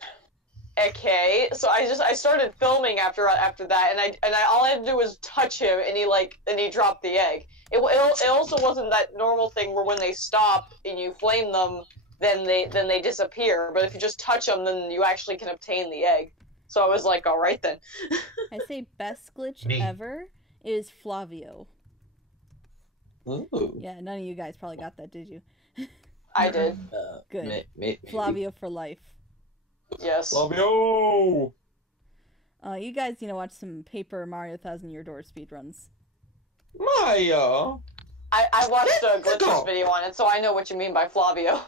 okay. So I started filming after that, and I all I had to do was touch him, and he dropped the egg. It also wasn't that normal thing where when they stop and you flame them, then they disappear. But if you just touch them, then you actually can obtain the egg. So I was like, all right then. I say best glitch Me. ever is Flavio. Ooh. Yeah, none of you guys probably got that, did you? I did. Good. Maybe. Flavio for life. Yes. Flavio! You guys, watch some Paper Mario 1000 Year Door speedruns. Mario! I watched a Let's go. glitches video on it, so I know what you mean by Flavio.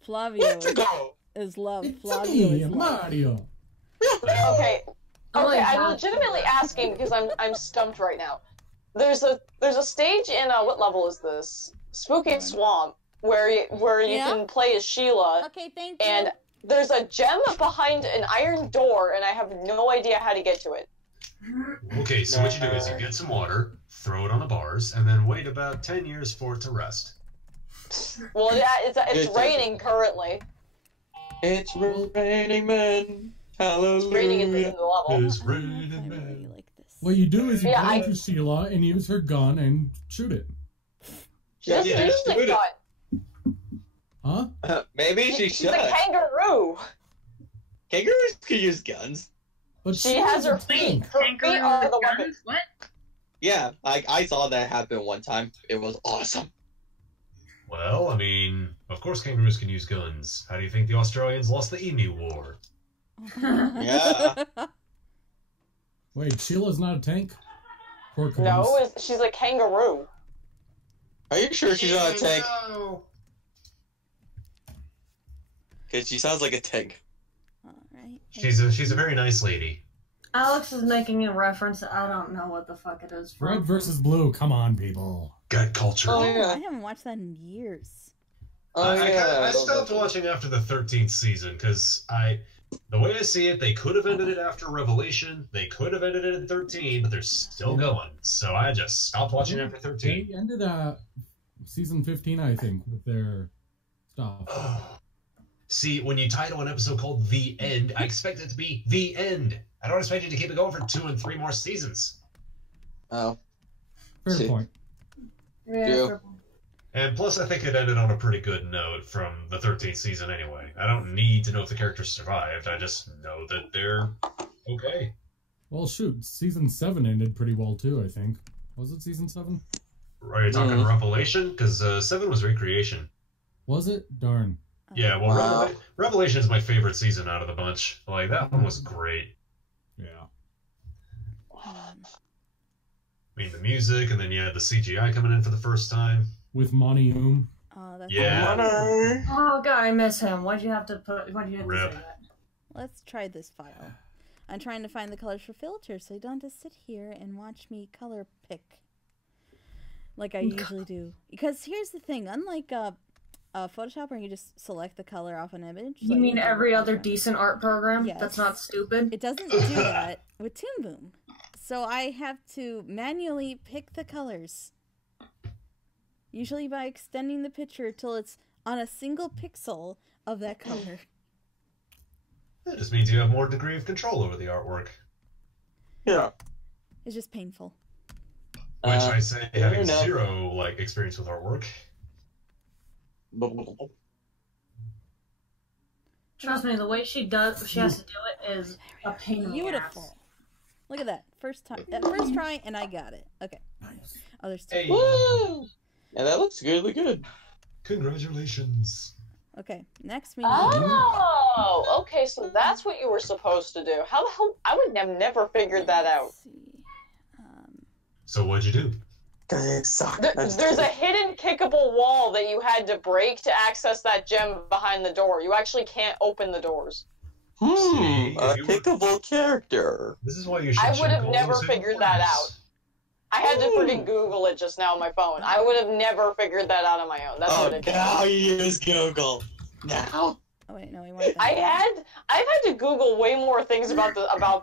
Flavio Let's go! is love. It's Flavio me, is love. Mario. Okay. Oh, Okay, yeah. I'm legitimately asking because I'm stumped right now. There's a stage in what level is this? Spooky Swamp where you Yeah. can play as Sheila, Okay, thank you. and there's a gem behind an iron door, and I have no idea how to get to it. Okay, so what you do is you get some water, throw it on the bars, and then wait about 10 years for it to rest. Well, yeah, it's Good raining currently. It's raining men. Hallelujah. It's raining in the level. It's I don't know raining if I really men. like this. What you do is you Yeah, go I- into Sheila and use her gun and shoot it. This Yeah, just music shoot it. gun. Huh? Maybe she She's should. a kangaroo. Kangaroos can use guns. But But She has her tank. feet. Her Kangaroo feet are the guns? weapons. What? Yeah, I saw that happen one time. It was awesome. Well, I mean, of course kangaroos can use guns. How do you think the Australians lost the Emu War? Yeah. Wait, Sheila's not a tank? Poor Caboose. No, she's a kangaroo. Are you sure she's not a tank? No. Because she sounds like a tank. Alright. She's a very nice lady. Alex is making a reference. I don't know what the fuck it is from. Red versus blue. Come on, people. Gut culture. Oh, Oh, yeah. I haven't watched that in years. Oh, yeah. I stopped watching after the 13th season because the way I see it, they could have ended it after Revelation. They could have ended it in 13, but they're still going. So I just stopped watching after 13. They ended season 15, I think, with their stuff. See, when you title an episode called The End, I expect it to be The End. I don't expect you to keep it going for 2 and 3 more seasons. Oh. Fair See. point. Yeah, True. And plus, I think it ended on a pretty good note from the 13th season anyway. I don't need to know if the characters survived. I just know that they're okay. Well, shoot, season 7 ended pretty well, too, I think. Was it season 7? Are you talking Revelation? Because 7 was Recreation. Was it? Darn. Yeah, well, Wow. Revelation is my favorite season out of the bunch. Like, that one was great. Yeah. I mean, the music, and then you had the CGI coming in for the first time. With Monty Oom. Oh, that's Yeah. Oh god, I miss him. Why'd you have to Rip. say that? Let's try this file. I'm trying to find the colors for filters, so you don't have to sit here and watch me color pick like I usually do. Because here's the thing, unlike Photoshop where you just select the color off an image. You mean every other decent art program? Yes. That's not stupid? It doesn't do that with Toon Boom. So I have to manually pick the colors. Usually by extending the picture till it's on a single pixel of that color. That just means you have more degree of control over the artwork. Yeah. It's just painful. Which I say having enough. zero experience with artwork. Trust me, the way she has to do it is a pain in the ass. Beautiful. Look at that. First try, and I got it. Okay. Nice. Oh, there's two. Hey, Woo! Yeah, that looks really good. congratulations. Okay, next we need... Oh, okay, so that's what you were supposed to do. How the hell? I would have never figured that out. Let's see. So what'd you do? It sucked. There's a hidden kickable wall that you had to break to access that gem behind the door. You actually can't open the doors. A See, if you were- pickable character. This is why you should I check would have all never those hidden figured that corners. out. I had to freaking Google it just now on my phone. I would have never figured that out on my own. That's Oh, ridiculous. now you use Google. Now? Oh, wait, no, we want that. I've had to Google way more things about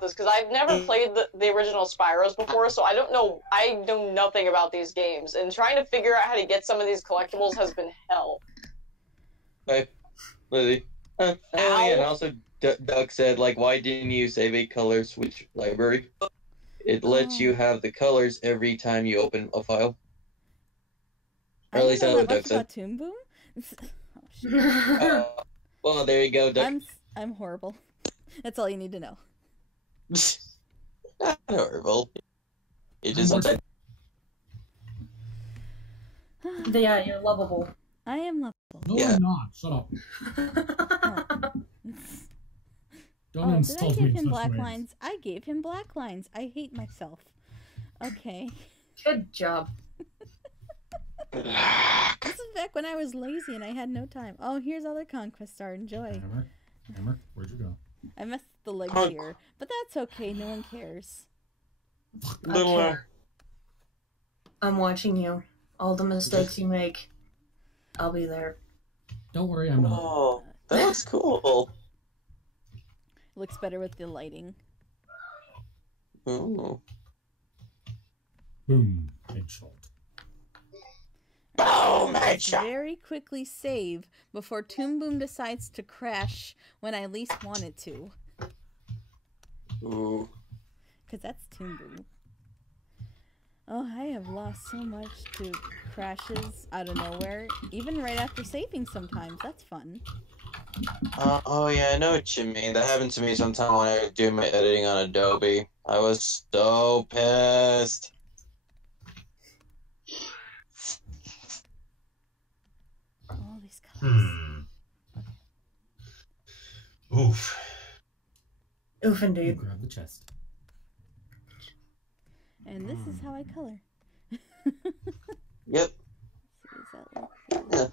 this because I've never played the original Spyros before, so I know nothing about these games, and trying to figure out how to get some of these collectibles has been hell. Hey, Lily. And also, Doug said, why didn't you save a color switch library? It lets you have the colors every time you open a file. Or I at least don't that's know what that Doug much said. about Toon Boom. Oh, shit. Well, there you go, Doug. I'm horrible. That's all you need to know. Not horrible. It just sometimes. Yeah, you're lovable. I am lovable. No, Yeah. I'm not. Shut up. Don't Oh, did I insult me give in him such black ways. lines? I gave him black lines. I hate myself. Okay. Good job. This is back when I was lazy and I had no time. Oh, here's other Conquest art. Enjoy. Hammer, where'd you go? I messed the legs Conk- here, but that's okay. No one cares. Little, Okay. I'm watching you. All the mistakes you make, I'll be there. Don't worry, I'm not. Oh, that looks cool. Looks better with the lighting. Ooh. Boom. Headshot. Boom, Let's headshot. very quickly save before Toon Boom decides to crash when I least want it to. Ooh. Because that's Toon Boom. Oh, I have lost so much to crashes out of nowhere. Even right after saving sometimes. That's fun. Oh yeah, I know what you mean. That happened to me sometime when I was doing my editing on Adobe. I was so pissed. All these colors. Oof. Oof, indeed. Grab the chest. And this is how I color. Yep. Yeah.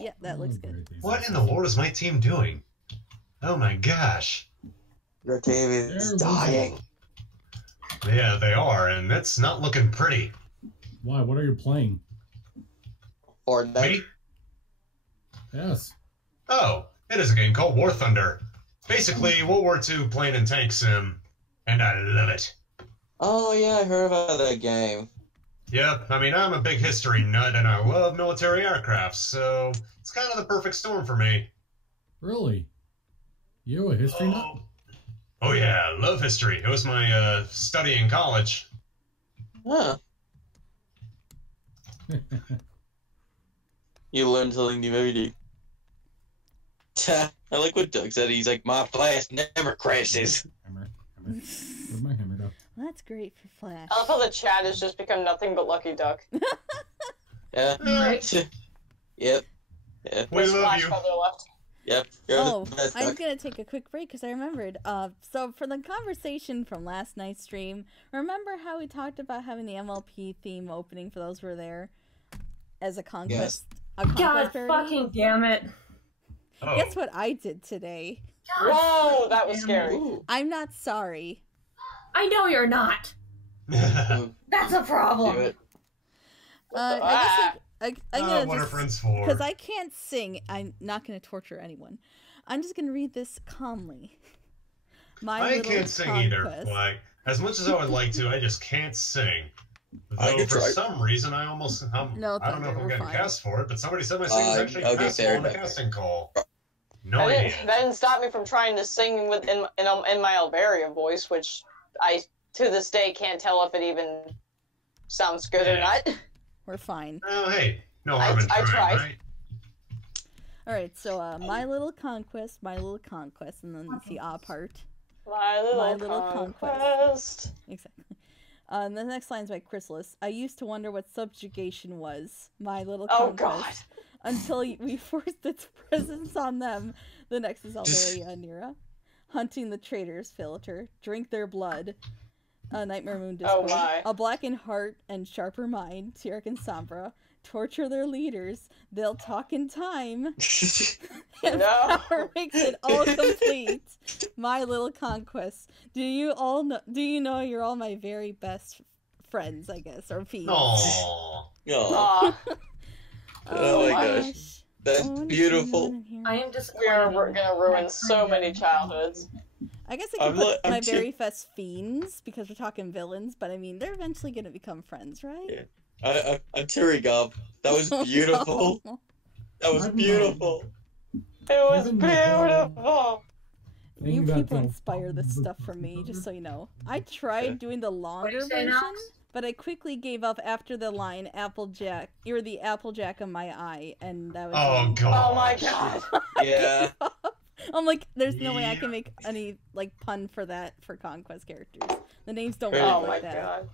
Yeah, that looks good. What in the world is my team doing? Oh my gosh. Your team is dying. Yeah, they are, and it's not looking pretty. Why? What are you playing? Fortnite. Me? Yes. Oh, it is a game called War Thunder. Basically, World War II plane and tank sim, and I love it. Oh yeah, I heard about that game. Yep, I mean, I'm a big history nut, and I love military aircraft, so it's kind of the perfect storm for me. Really? You a history nut? Oh yeah, love history. It was my study in college. Huh. You learn something new every day. I like what Doug said. He's like, my flash never crashes. Hammer. Where'd my hammer go? Well, that's great for Flash. I love how the chat has just become nothing but Lucky Duck. Yeah. Right. Yep. Yeah. We love Flash you. feather left. Yep. You're Oh, the best, I'm Doug. gonna take a quick break because I remembered. So for the conversation from last night's stream, remember how we talked about having the MLP theme opening for those who were there as a conquest? A God conquest parody? fucking damn it. Oh. Guess what I did today? Whoa, that was scary. Ooh. I'm not sorry. I know you're not. That's a Do problem. it. I guess I'm What gonna are just friends for? because I can't sing. I'm not gonna torture anyone. I'm just gonna read this calmly. I Little can't sing either. Conquest. Like, as much as I would like to, I just can't sing. I Though could for try. some reason, I No, don't know if Thunder, I'm we're getting fine. cast for it, but somebody said my singing is actually I'll get passable there, on the Doug. casting call. No That idea. didn't stop me from trying to sing in my Alvaria voice, which I to this day can't tell if it even sounds good or Yeah. not. We're fine. Oh, hey. No harm in I trying, tried. right? Alright, so My Little Conquest, and then it's the part. My little Little conquest. Exactly. The next line is by Chrysalis. I used to wonder what subjugation was. My Little Oh Conquest. Until we forced its presence on them. The next is Alvaria Nira. Hunting the traitors, Filter. Drink their blood. Nightmare Moon Discord. Oh my. A blackened heart and sharper mind, Tyrek and Sombra. Torture their leaders. They'll talk in time. And No. power makes it all complete. My Little Conquest. Do you know you're all my very best friends, I guess, or fiends? Aww. Aw, Aw, Oh my my gosh. That's I wanna see beautiful. anyone in here. I am just. we are gonna ruin so many childhoods. I guess I could I'm put like- I'm my too- very best fiends because we're talking villains, but I mean they're eventually gonna become friends, right? Yeah. I'm tearing up. That was beautiful. That was beautiful. It was Even the whole- beautiful. You Thing that people the- inspire this stuff from me, just so you know. I tried doing the longer you saying, version, Alex? but I quickly gave up after the line "Applejack, you're the Applejack of my eye," and that was. Oh, it. God. Oh my god. Yeah. I'm like, there's no way I can make any like pun for that for Conquest characters. The names don't Oh work Oh like my that.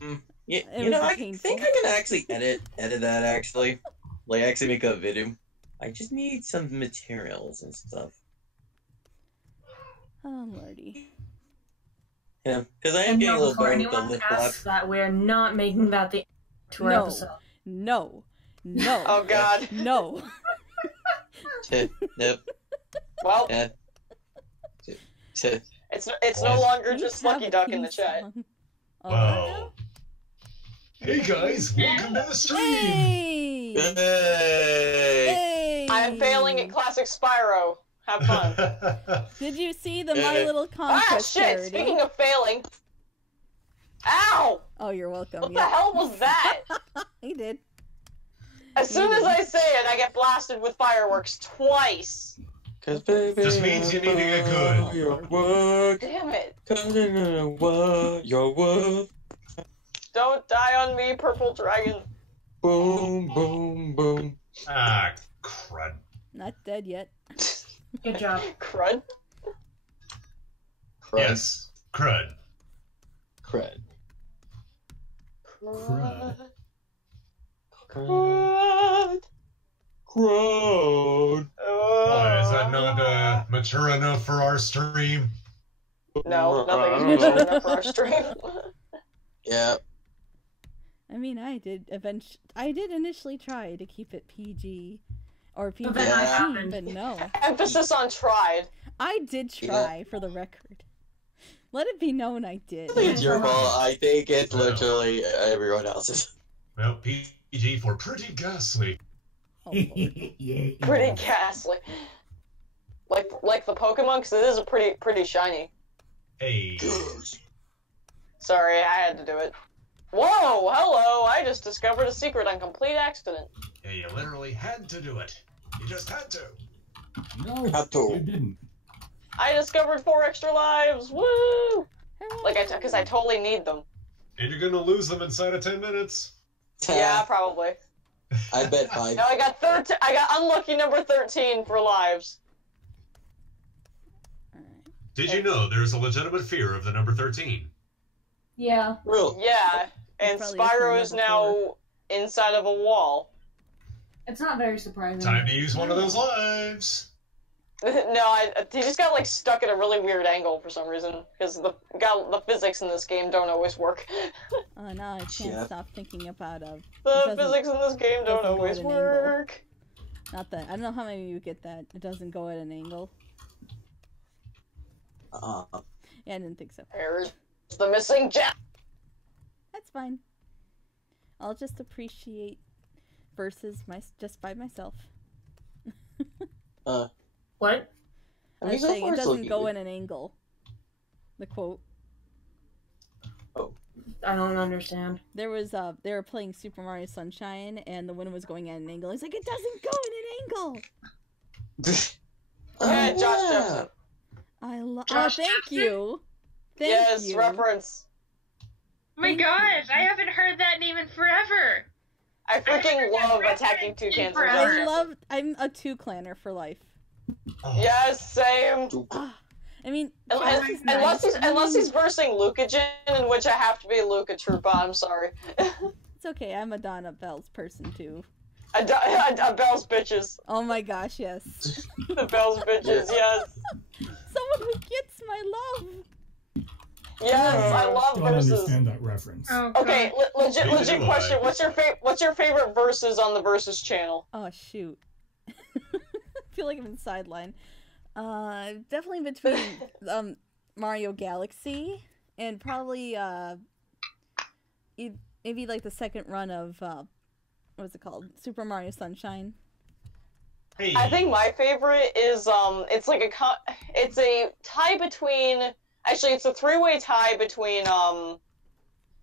god. Yeah, It you know, was I painful. think I can actually edit that actually. Like actually make a video. I just need some materials and stuff. Oh lordy. Yeah, because I am And getting a little before bored with the anyone lip asks lock. that, we're not making that the to our No. episode. No. Oh god. No. Yep. Well, Yeah. it's no longer You just have Lucky a Duck in the theme chat. song. Oh, Wow. Hey, guys. Welcome to the stream. Hey! Hey! Hey! I am failing at classic Spyro. Have fun. Did you see the My Little Ah, Conquest shit! parody? Speaking of failing. Ow! Oh, you're welcome. What the Yeah. hell was that? He did. As soon as I say it, I get blasted with fireworks twice. Cause baby, Just means you need to get good. Your work, Damn it. cause you know what your work. Don't die on me, purple dragon. Boom, boom, boom. Ah, crud. Not dead yet. Good job. Crud? Yes, crud. Crud. Crud. Crud. Crud. Why, is that not mature enough for our stream? No, nothing is mature enough for our stream. Yeah. I mean, I did initially try to keep it PG or PG, But then I happened. but no. Emphasis on tried. I did try, for the record. Let it be known I did. I think it's your fault. I think it's literally everyone else's. Well, PG for pretty ghastly. Oh, Lord. Pretty ghastly. Like the Pokemon, because it is a pretty shiny. Hey. Sorry, I had to do it. Whoa, hello! I just discovered a secret on complete accident. Yeah, you literally had to do it. You just had to. No, Have to. you didn't. I discovered 4 extra lives! Woo! Because I totally need them. And you're gonna lose them inside of 10 minutes. Yeah, probably. I bet 5. No, I got unlucky number 13 for lives. Did you know there's a legitimate fear of the number 13? Yeah. Real. Yeah, and Probably Spyro is is from now inside of a wall. It's not very surprising. Time to use one of those lives. No, he just got like stuck at a really weird angle for some reason because the physics in this game don't always work. Oh no, I can't stop thinking about The doesn't- physics in this game don't doesn't go always at an angle. work. Not that. I don't know how many of you get that. It doesn't go at an angle. Yeah, I didn't think so. There's the missing gem. That's fine. I'll just appreciate verses just by myself. What? I was saying it doesn't go in an angle. The quote. I don't understand. There was they were playing Super Mario Sunshine and the wind was going at an angle. He's like, it doesn't go in an angle. Yeah, Josh Jefferson. Oh, Josh thank Jefferson? you. Thank Yes, you. reference. Oh my gosh, I haven't heard that name in forever. I freaking love attacking toucans. Forever. I'm a two-clanner for life. Oh, Yes, same. I mean, Josh is Unless nice. he's versing Lucagen, in which I have to be Luca Troopa. I'm sorry. It's okay, I'm a Donna Bells person too. A Bell's bitches. Oh my gosh, yes. The Bell's bitches. Yes. Someone who gets my love. Yes, I love Don't verses. understand that reference. Oh, Okay, legit Neither do question. I. What's your favorite verses on the Versus channel? Oh shoot. I feel like I'm in sideline. Definitely between Mario Galaxy and probably maybe like the second run of what is it called? Super Mario Sunshine. hey. I think my favorite is it's like it's a tie between. Actually, it's a 3-way tie between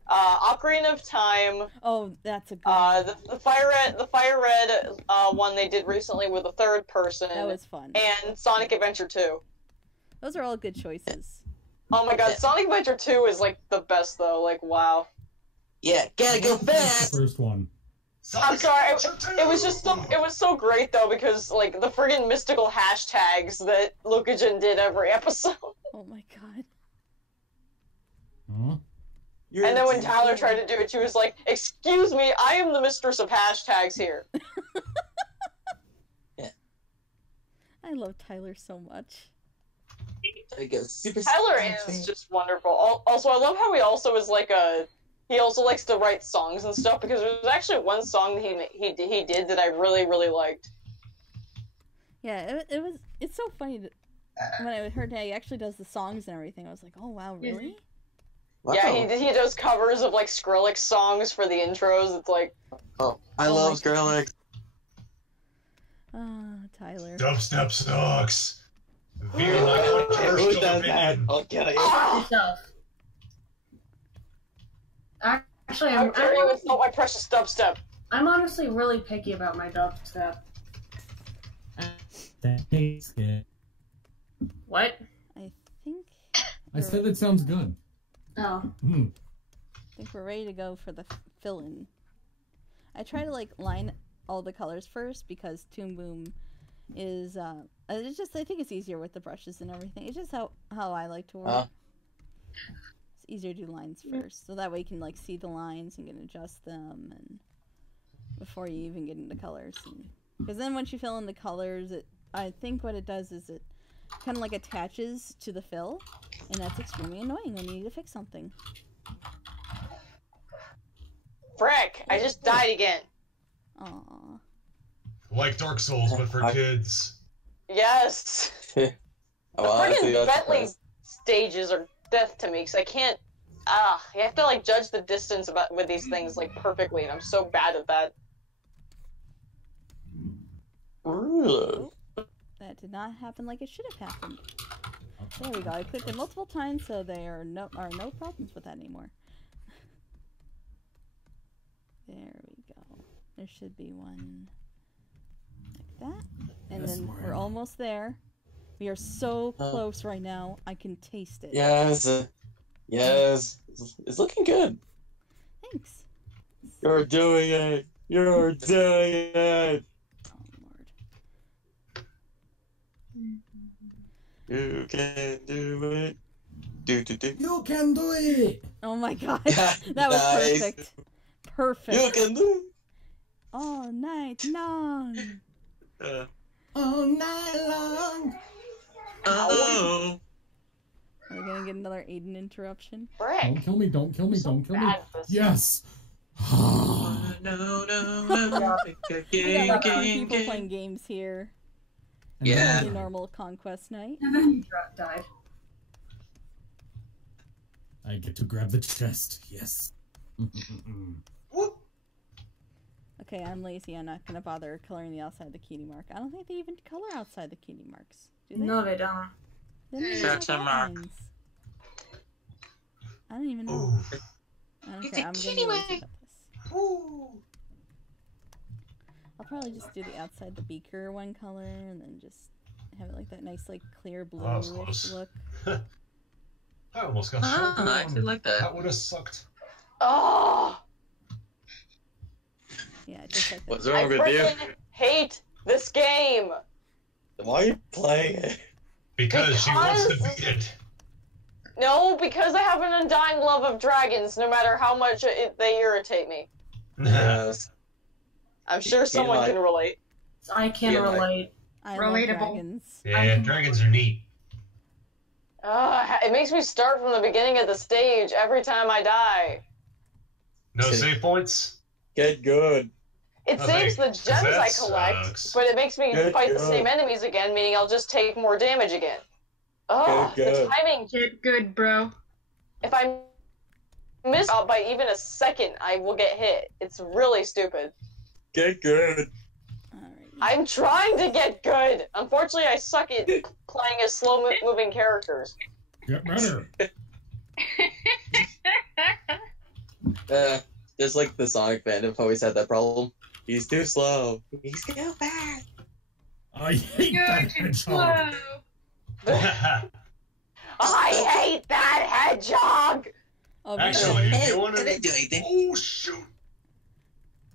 Ocarina of Time, Oh, that's a good one. the Fire Red one they did recently with a third person, That was fun. and Sonic Adventure 2. Those are all good choices. Oh my god, Sonic Adventure 2 is like the best though. Like wow. Yeah, gotta go The fast. first one. I'm sorry. Sonic It was just it was so great though because like the friggin' mystical hashtags that Lucagen did every episode. Oh my god. Huh? And then when Tyler tried to do it, she was like, "Excuse me, I am the mistress of hashtags here." I love Tyler so much. Tyler is just wonderful. Also, I love how he also is like he also likes to write songs and stuff because there's actually one song that he did that I really really liked. Yeah, it's so funny that when I heard that he actually does the songs and everything, I was like, oh wow, really? Wow. Yeah, he does covers of like Skrillex songs for the intros. It's like, Oh, I love Skrillex. Ah, Tyler. Dubstep sucks. Veer my Who controversial does that? opinion. I'll get it. Yourself. Actually, how dare you insult my precious dubstep? I'm honestly really picky about my dubstep. Thanks, kid. What? I think I said it sounds good. Oh. Hmm. I think we're ready to go for the fill-in. I try to like line all the colors first because Toon Boom is it's just I think it's easier with the brushes and everything. It's just how I like to work. It's easier to do lines first, so that way you can like see the lines and can adjust them, and before you even get into colors. Because then once you fill in the colors, I think what it does is it kind of like attaches to the fill, and that's extremely annoying when you need to fix something. Frick! I just died again. Aww. Like Dark Souls, but for kids. Yes. The friggin' Bentley stages are death to me, because I can't. You have to like judge the distance with these things like perfectly, and I'm so bad at that. Oh, that did not happen like it should have happened. There we go. I clicked it multiple times, so there are no problems with that anymore. There we go. There should be one like that, and then we're almost there. We are so close right now. I can taste it. Yes. Yes. It's looking good. Thanks. You're doing it. You're doing it. You can do it. Do. You can do it. Oh my god, that was perfect. Perfect. You can do it. All night long. All night long. Oh. Are we gonna get another Aiden interruption? Don't kill me, don't kill me, don't kill me. Yes! No. We got people playing games here. Yeah. Really normal Conquest night. And then you died. I get to grab the chest, yes. Okay, I'm lazy. I'm not gonna bother coloring the outside of the cutie mark. I don't think they even color outside the cutie marks. Do they? No, they don't. That's a mark. I don't even know. I don't care. I'm getting lazy about this. I'll probably just do the outside the beaker one color and then just have it like that nice like clear bluish look. I almost got shot. I actually like that. That would have sucked. Oh! Yeah, just like that. What's wrong with you? I hate this game. Why are you playing it? Because she wants to beat it. No, because I have an undying love of dragons, no matter how much they irritate me. Yes. I'm sure someone can relate. I can relate. I Relatable. love dragons. Yeah, dragons are neat. It makes me start from the beginning of the stage every time I die. No save points? Get good. It saves the gems I collect, but it makes me fight the same enemies again, meaning I'll just take more damage again. Oh, the timing. Get good, bro. If I miss out by even a second, I will get hit. It's really stupid. Get good. I'm trying to get good. Unfortunately, I suck at playing as slow-moving characters. Get better. Just like the Sonic fandom always had that problem. He's too slow. He's too fast. I hate that hedgehog. I hate that hedgehog! Actually, you want to... Oh, shoot!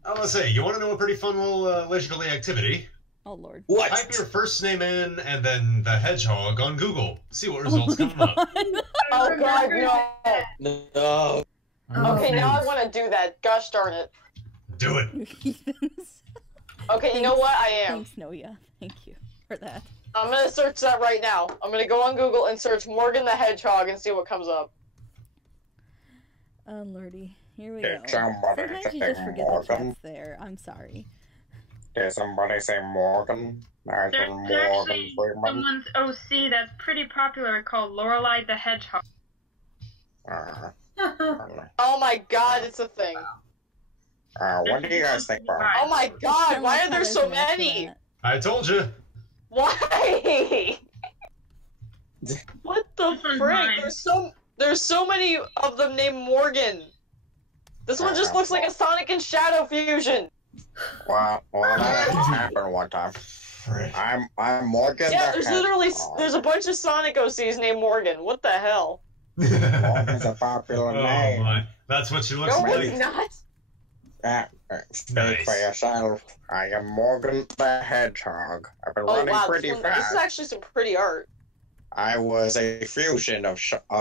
I was gonna say, you want to know a pretty fun little leisurely activity? Oh, Lord. What? Type your first name in, and then the hedgehog on Google. See what results come up. Oh, God, no. No. Okay, now I want to do that. Gosh darn it. Do it. Okay, you know what? I am. Thanks, Noya. Thank you for that. I'm gonna search that right now. I'm gonna go on Google and search Morgan the Hedgehog and see what comes up. Oh, Lordy. Here we go. Sometimes you just forget the chat's there. I'm sorry. Did somebody say Morgan? There's actually someone's OC that's pretty popular called Lorelei the Hedgehog. Oh my God, it's a thing. What do you guys think about it? Oh my God, why are there so many? I told you. Why? What the frick? There's so many of them named Morgan. This one just looks like a Sonic and Shadow fusion. Well, that happened one time. I'm Morgan. Yeah, there's a bunch of Sonic OCs named Morgan. What the hell? Morgan's a popular name. My. That's what she looks No, like. it's not. Stay fast. I am Morgan the Hedgehog. I've been Oh running wow, pretty this fast. is actually some pretty art. I was a fusion of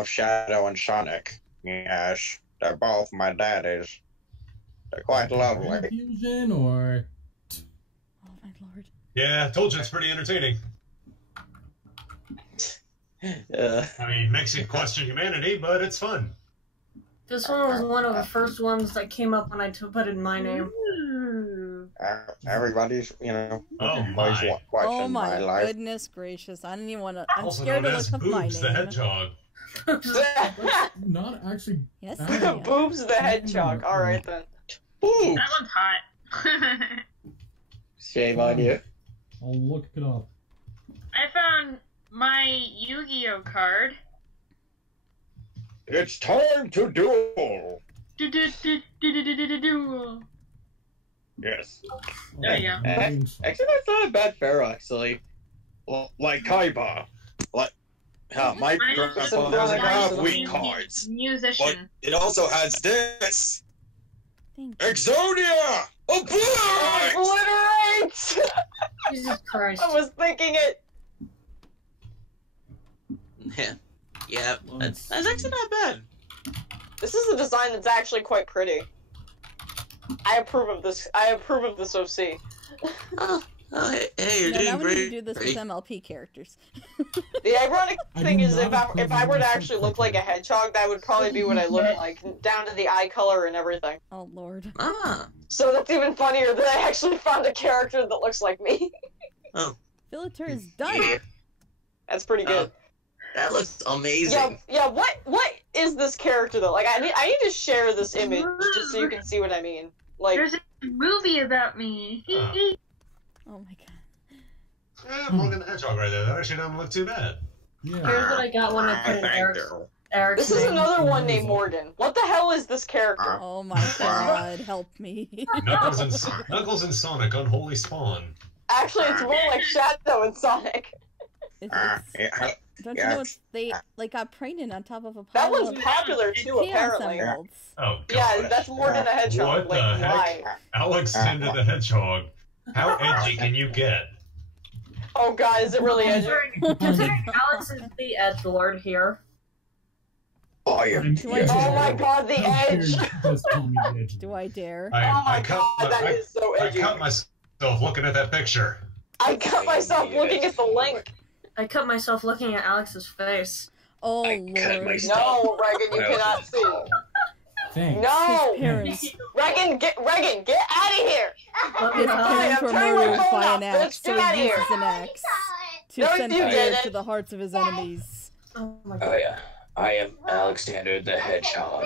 Shadow and Sonic. Yes, they're both my daddies. They're quite lovely. Fusion or? Oh my lord. Yeah, I told you it's pretty entertaining. I mean, makes you question humanity, but it's fun. This one was one of the first ones that came up when I put in my name. Everybody's, you know, Oh always my. watching Oh my life. goodness gracious. I didn't even want to. I'm Also scared known to as look up my Boobs the name. Hedgehog. Not actually. Yes, bad. I am. Boobs the Hedgehog. Alright then. Ooh, That one's hot. shame on you. I'll look it up. I found my Yu-Gi-Oh card. It's time to duel. Do-do-do-do-do-do-do-do. Yes. There you go. Actually, that's not a bad pharaoh, actually. Well, like Kaiba. Like, my Mine is grandfather doesn't have weak mu- cards. Musician. It also has this. Thank you. Exodia! Obliterate! Obliterate! Jesus Christ. I was thinking it. Yeah, that's actually not bad. This is a design that's actually quite pretty. I approve of this. I approve of this OC. Oh, hey, you're No, doing now we need to great. do this with MLP characters. The ironic I thing do is, if not I were to approve actually of look like a hedgehog, that would probably be what I look like, down to the eye color and everything. Oh lord. Ah, So that's even funnier that I actually found a character that looks like me. Filature is done. That's pretty good. that looks amazing. Yeah. What is this character though? Like, I need to share this image just so you can see what I mean. Like, There's a movie about me. Oh my god. Yeah, Morgan the Hedgehog right there. That actually doesn't look too bad. Here's Yeah. what I got when I put in Eric's this is name. another one named Morgan. What the hell is this character? Oh my god, help me. Knuckles and Sonic, unholy spawn. Actually, it's more like Shadow and Sonic. Don't you know they got pregnant on top of a That pile one's of popular too, chaos apparently. emeralds? Oh, God. Yeah, that's Morgan the Hedgehog. What the Like, heck? why? Alexander the Hedgehog. How edgy can you get? Oh god, is it really edgy? Considering Alex is the edgelord here. Oh, yeah. Oh my god, the edge! Do I dare? I cut edgy. myself looking at that picture. I cut myself looking at the link. I cut myself looking at Alex's face. Oh lord. No, Reagan, you cannot see. Thanks. No! His parents Reagan, get out of here! His parents were murdered by an axe, so Get out of he here! uses an axe to No, send you fire didn't. to the hearts of his enemies. Oh my Oh god. yeah, I am Alexander the Hedgehog.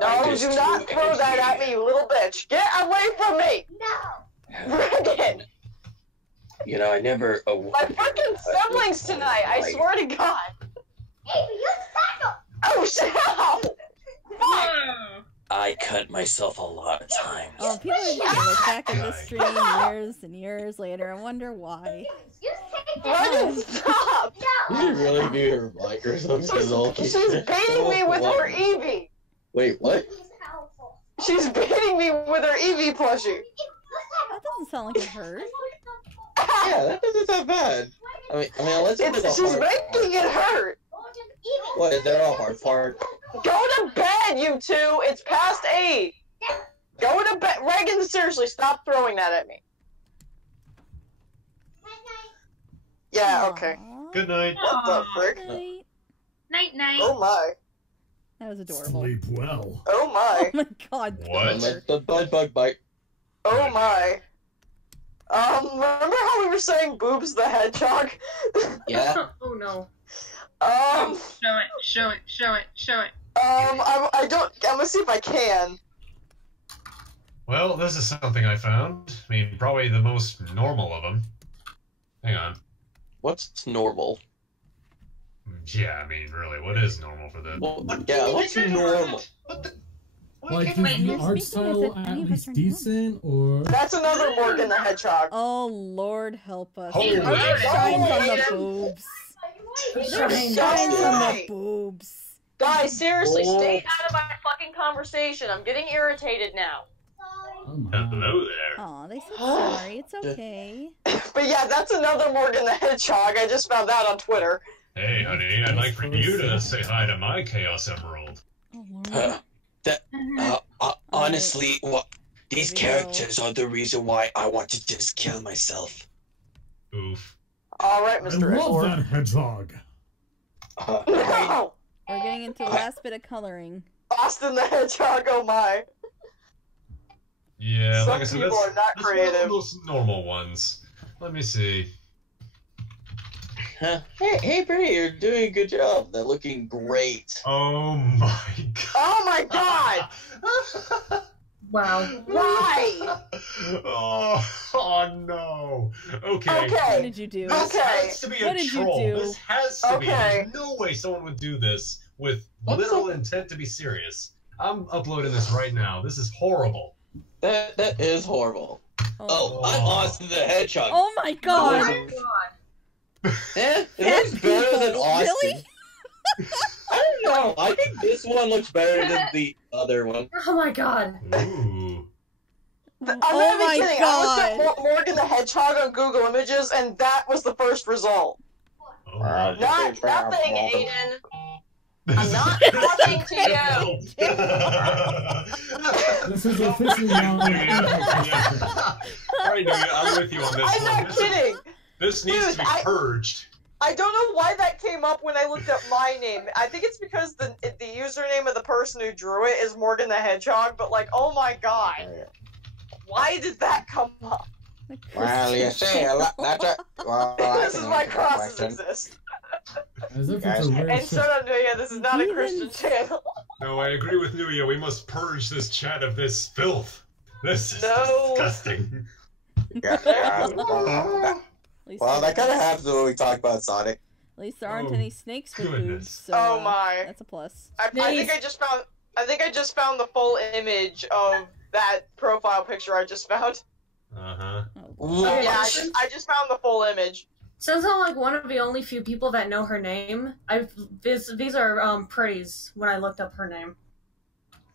No, do not throw that at me, you little bitch! Get away from me! No! Reagan! You know, I never. My fucking siblings tonight, I swear to god! Hey, you suck! Oh, shit! Fuck! Whoa. I cut myself a lot of times. Oh, people are gonna look back at this stream years and years later and wonder why. Reagan, stop! You really need her microphone because all She's beating me with her Eevee! Wait, what? She's beating me with her Eevee plushie! That doesn't sound like it hurt. Yeah, that doesn't sound bad. I mean, unless it's She's making it hurt! What? They're all hard part. Go to bed, you two! It's past 8! Go to bed! Reagan, seriously, stop throwing that at me. Yeah, okay. Aww. Good night. What the frick? Night. Night night. Oh my. That was adorable. Sleep well. Oh Oh my. my god. What? Let the bug bite. Oh my. Remember how we were saying Boobs the Hedgehog? Yeah. Oh no. Show it. I don't, I'm gonna see if I can. Well, this is something I found. I mean, probably the most normal of them. Hang on. What's normal? Yeah, I mean, really, what is normal for this? Well, yeah, what's normal? Like, is Wait, the you're art speaking as style if at any of least us are decent, or? That's another Morgan the Hedgehog. Oh lord help us. Holy Are there shit. shines on the Oh, boobs? There's Shines. shines on the Right. boobs. Guys, seriously, Oh. stay out of my fucking conversation. I'm getting irritated now. Hello there. Aw, they said sorry. It's okay. But yeah, that's another Morgan the Hedgehog. I just found that on Twitter. Hey, honey, I'd like for you to say hi to my Chaos Emerald. Oh, Lord. Honestly, these characters are the reason why I want to just kill myself. Oof. Alright, Mr. I love Edward. that hedgehog. No! We're getting into the last bit of coloring. Austin the Hedgehog, oh my. Yeah, Some like I said, people are not that's one creative. of those normal ones. Let me see. Hey, Brady, you're doing a good job. They're looking great. Oh my god. Oh my god! Wow. Why? Oh no. Okay. Okay. What did you do? This Okay. has to be What a did you troll. do? This has to be. Okay. There's no way someone would do this with What's literal intent to be serious. I'm uploading this right now. This is horrible. That is horrible. Oh, I'm Austin the Hedgehog. oh my god! Oh my god. Eh, it Cat looks better than people, Austin. really? I don't know. I think this one looks better than the other one. Oh my god. Ooh. I'm Oh not my even kidding. god! I looked up Morgan the Hedgehog on Google Images, and that was the first result. Oh my Nothing, Aiden. I'm not talking to you. This is officially now. Alright, Nuya, I'm with you on this I'm one. not kidding. This needs Dude, to be purged. I don't know why that came up when I looked up my name. I think it's because the username of the person who drew it is Morgan the Hedgehog, but like, oh my god. Why did that come up? Well, you see, that's a... Well, This is why crosses exist. As if it's a rare And shit. shut up, Nuya, this is not a Christian channel. No, I agree with Nuya. We must purge this chat of this filth. This is disgusting. Well, that kind of happens when we talk about Sonic. At least there aren't any snakes with goodness. boobs, so Oh my. that's a plus. I think I just found the full image of that profile picture I just found. Uh-huh. Okay, Yeah, I just found the full image. Since I'm like one of the only few people that know her name, these are pretties when I looked up her name.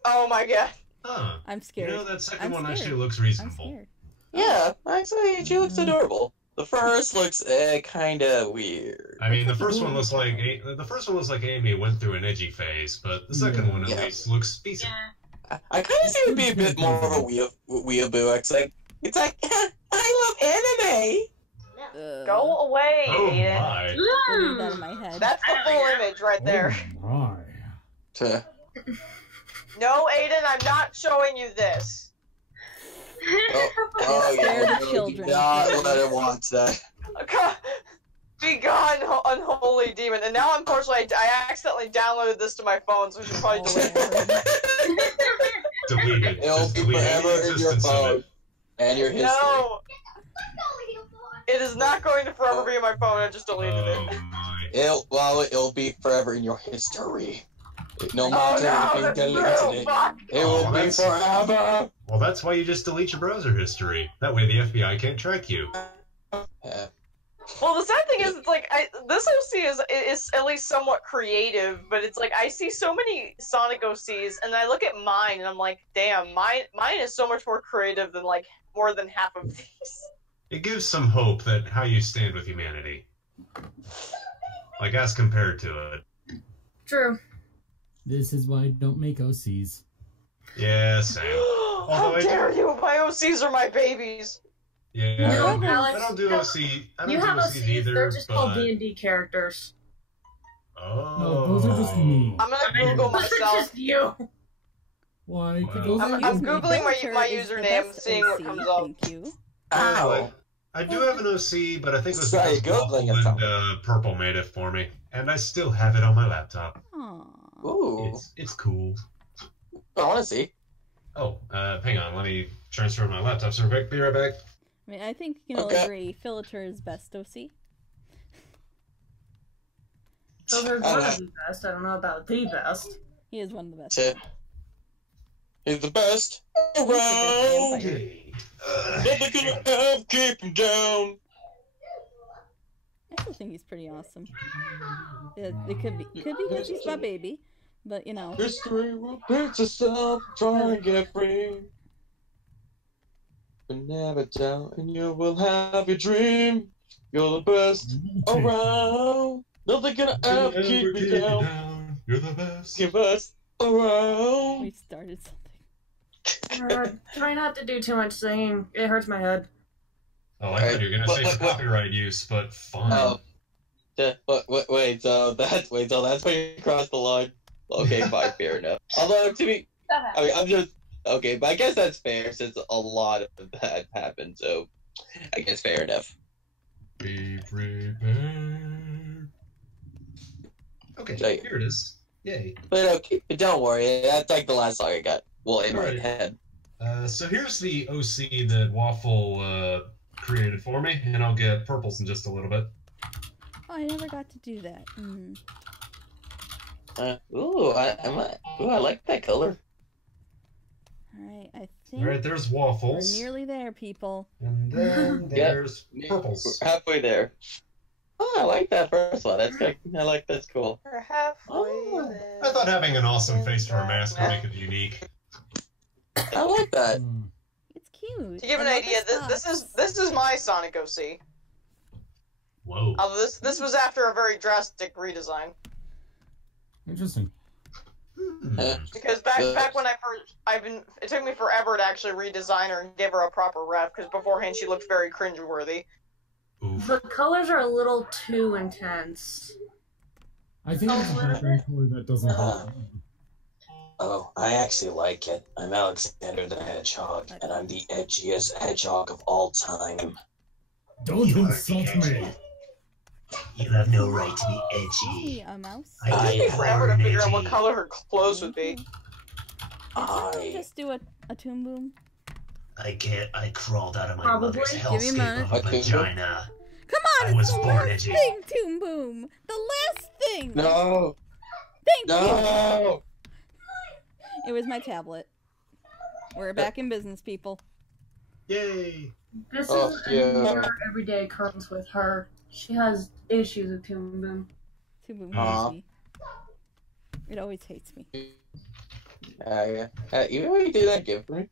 Oh my god. Huh. I'm scared. You know, that second I'm one scared. actually looks I'm reasonable. scared. Yeah, actually, she looks adorable. The first looks kind of weird. I mean, the first one looks like Amy went through an edgy phase, but the second one at least looks decent. I kind of seem to be a bit more of a weeaboo. It's like I love anime. Go away, Oh Aiden. my. I need that in my head. That's the full image right there. Oh my. No, Aiden, I'm not showing you this. Oh Spare yeah, the no, children. do not let him watch that. Be gone, unholy demon. And now, unfortunately, I accidentally downloaded this to my phone, so we should probably delete it. Delete it. It'll Just be delete forever any in your existence of phone it. and your history. No! It is not going to forever be in my phone, I just deleted Oh it. my. It'll be forever in your history. No Oh matter no, if that's you delete true, it, fuck! it will be that's- forever. Well, that's why you just delete your browser history. That way the FBI can't track you. Well, the sad thing is, it's like, this OC is at least somewhat creative, but it's like, I see so many Sonic OCs, and I look at mine, and I'm like, damn, mine is so much more creative than, like, more than half of these. It gives some hope that how you stand with humanity. Like, as compared to it. True. This is why I don't make OCs. Yeah, same. How dare you? My OCs are my babies. Yeah, No, I Alex, don't do you have- OC. I don't You do have OCs OCs, either, they're just called but... D&D characters. Oh. No, those are just me. I'm gonna Google Those are myself. just you. Why? Well, I'm Googling my username, seeing what comes up. Thank you. Ow. I do have an OC, but I think it was Sorry, because Googling Waffle it, and Purple made it for me, and I still have it on my laptop. Aww. Ooh, It's cool. I want to see. Oh, hang on, let me transfer my laptop. So be right back. I mean, I think you can all agree Filator is best OC. So there's one of the best. I don't know about the best. He is one of the best. Shit. He's the best around. Nothing can ever keep him down. I still think he's pretty awesome. It could be because he's my baby, but you know. History repeats itself, trying to get free. and never doubt, and you will have your dream. You're the best around. Nothing gonna ever keep me down. You're the best. Give us around. We started something. Try not to do too much singing. It hurts my head. Oh, I thought you were gonna say for copyright use, but fine. Oh. Wait, so that's when you cross the line. Okay, fine, fair enough. Although I'm just okay, but I guess that's fair since a lot of that happened, so I guess fair enough. Be prepared. Okay, here it is. Yay. But don't worry, that's like the last song I got. Well, in my head. So here's the OC that Waffle created for me, and I'll get purples in just a little bit. Oh, I never got to do that. I like that color. Alright, I think Alright, there's waffles. we're nearly there, people. And then there's purples. We're halfway there. Oh, I like that first one. That's good. That's cool. We're halfway there. I thought having an awesome face for a mask would make it unique. I like that. It's cute. To give an idea, this is my Sonic OC. Whoa. This was after a very drastic redesign. Interesting. Because back when it took me forever to actually redesign her and give her a proper ref, because beforehand she looked very cringeworthy. The colors are a little too intense. I think it's a background color that doesn't help. Oh, I actually like it. I'm Alexander the Hedgehog, and I'm the edgiest hedgehog of all time. Don't insult me! You have no right to be edgy. A mouse. It took me forever to figure out what color her clothes would be. Did you just do a Toon Boom? I crawled out of my mother's hellscape of a vagina. Come on, I was it's the born last edgy. thing, Toon Boom! The last thing! No! Thank you! No! It was my tablet. We're back in business, people. Yay! This is a more everyday occurrence with her. She has issues with Toon Boom. Toon Boom hates me. It always hates me. Yeah. Even when you do that gift for me?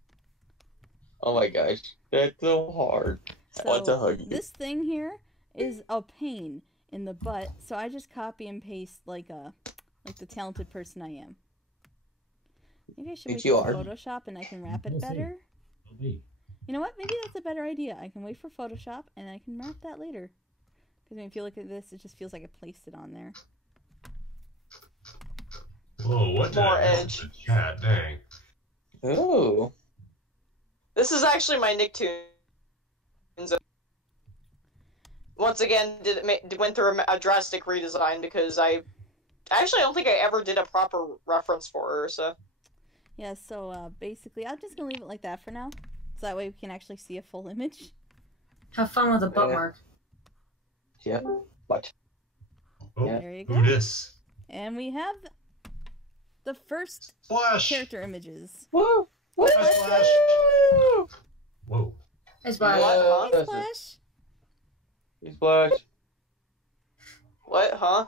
Oh my gosh. That's so hard. I want to hug you. This thing here is a pain in the butt, so I just copy and paste like the talented person I am. Maybe I should wait for Photoshop and I can wrap it better. You know what? Maybe that's a better idea. I can wait for Photoshop and I can wrap that later. Because when you look at this, it just feels like I placed it on there. Whoa, what the More hell edge. is the cat? Dang. Oh. This is actually my Nicktoons. Once again, went through a drastic redesign because I don't think I ever did a proper reference for her, so. Yeah, so basically, I'm just going to leave it like that for now. So that way we can actually see a full image. Have fun with the butt mark. Yeah, what? Oh, there you go. who this? And we have the first character images. Whoa! Whoa! Whoa. Hey, Splash. Hey, Splash. Hey, Splash. What, huh?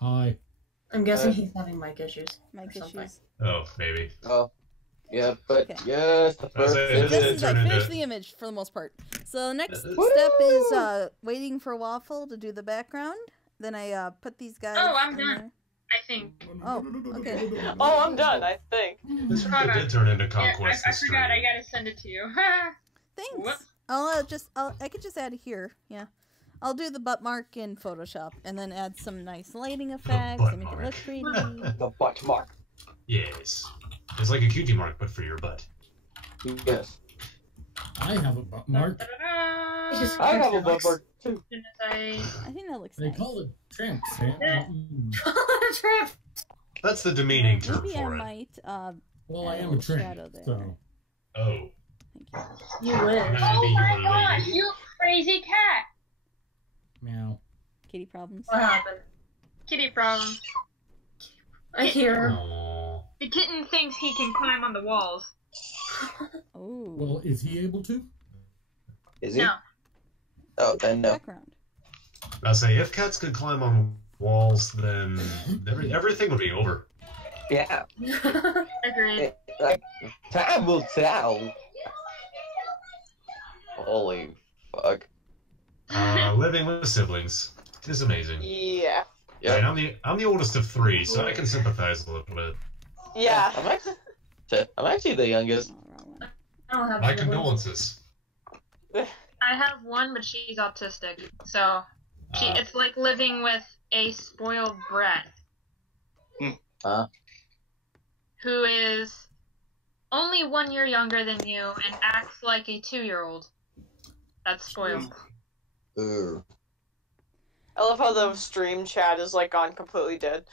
Hi. I'm guessing he's having mic issues. Mic issues. Oh, maybe. Oh. Yeah, but yes, the first I finished the image for the most part. So the next step is waiting for Waffle to do the background. Then I put these guys. Oh, I'm done. There. I think. Oh, okay. Oh, I'm done, I think. This really did turn into Conquest. I forgot. I gotta send it to you. Thanks. Whoops. I could just add it here. Yeah. I'll do the butt mark in Photoshop and then add some nice lighting effects and make it look pretty. The butt mark. Yes. It's like a cutie mark, but for your butt. Yes. I have a butt mark. I have a butt mark too. I think that looks They nice. call it tramp Tramp. That's the demeaning term Maybe for I it. might well, I add am a a tramp, shadow there. so. Oh. You wish. Oh my gosh, you crazy cat! Meow. Kitty problems. What happened? Kitty problem. I hear. Aww. The kitten thinks he can climb on the walls. Oh. Well, is he able to? Is he? No. Oh, then no. Background. I say, if cats could climb on walls, then everything would be over. Yeah. Agreed. Like, time will tell. Holy fuck. Living with siblings is amazing. Yeah. Yeah. Right, I'm the oldest of 3, so I can sympathize a little bit. Yeah. I'm actually the youngest. I don't have My siblings. condolences. I have one, but she's autistic, so it's like living with a spoiled brat who is only 1 year younger than you and acts like a 2-year-old. That's spoiled. Ooh. I love how the stream chat is like gone completely dead.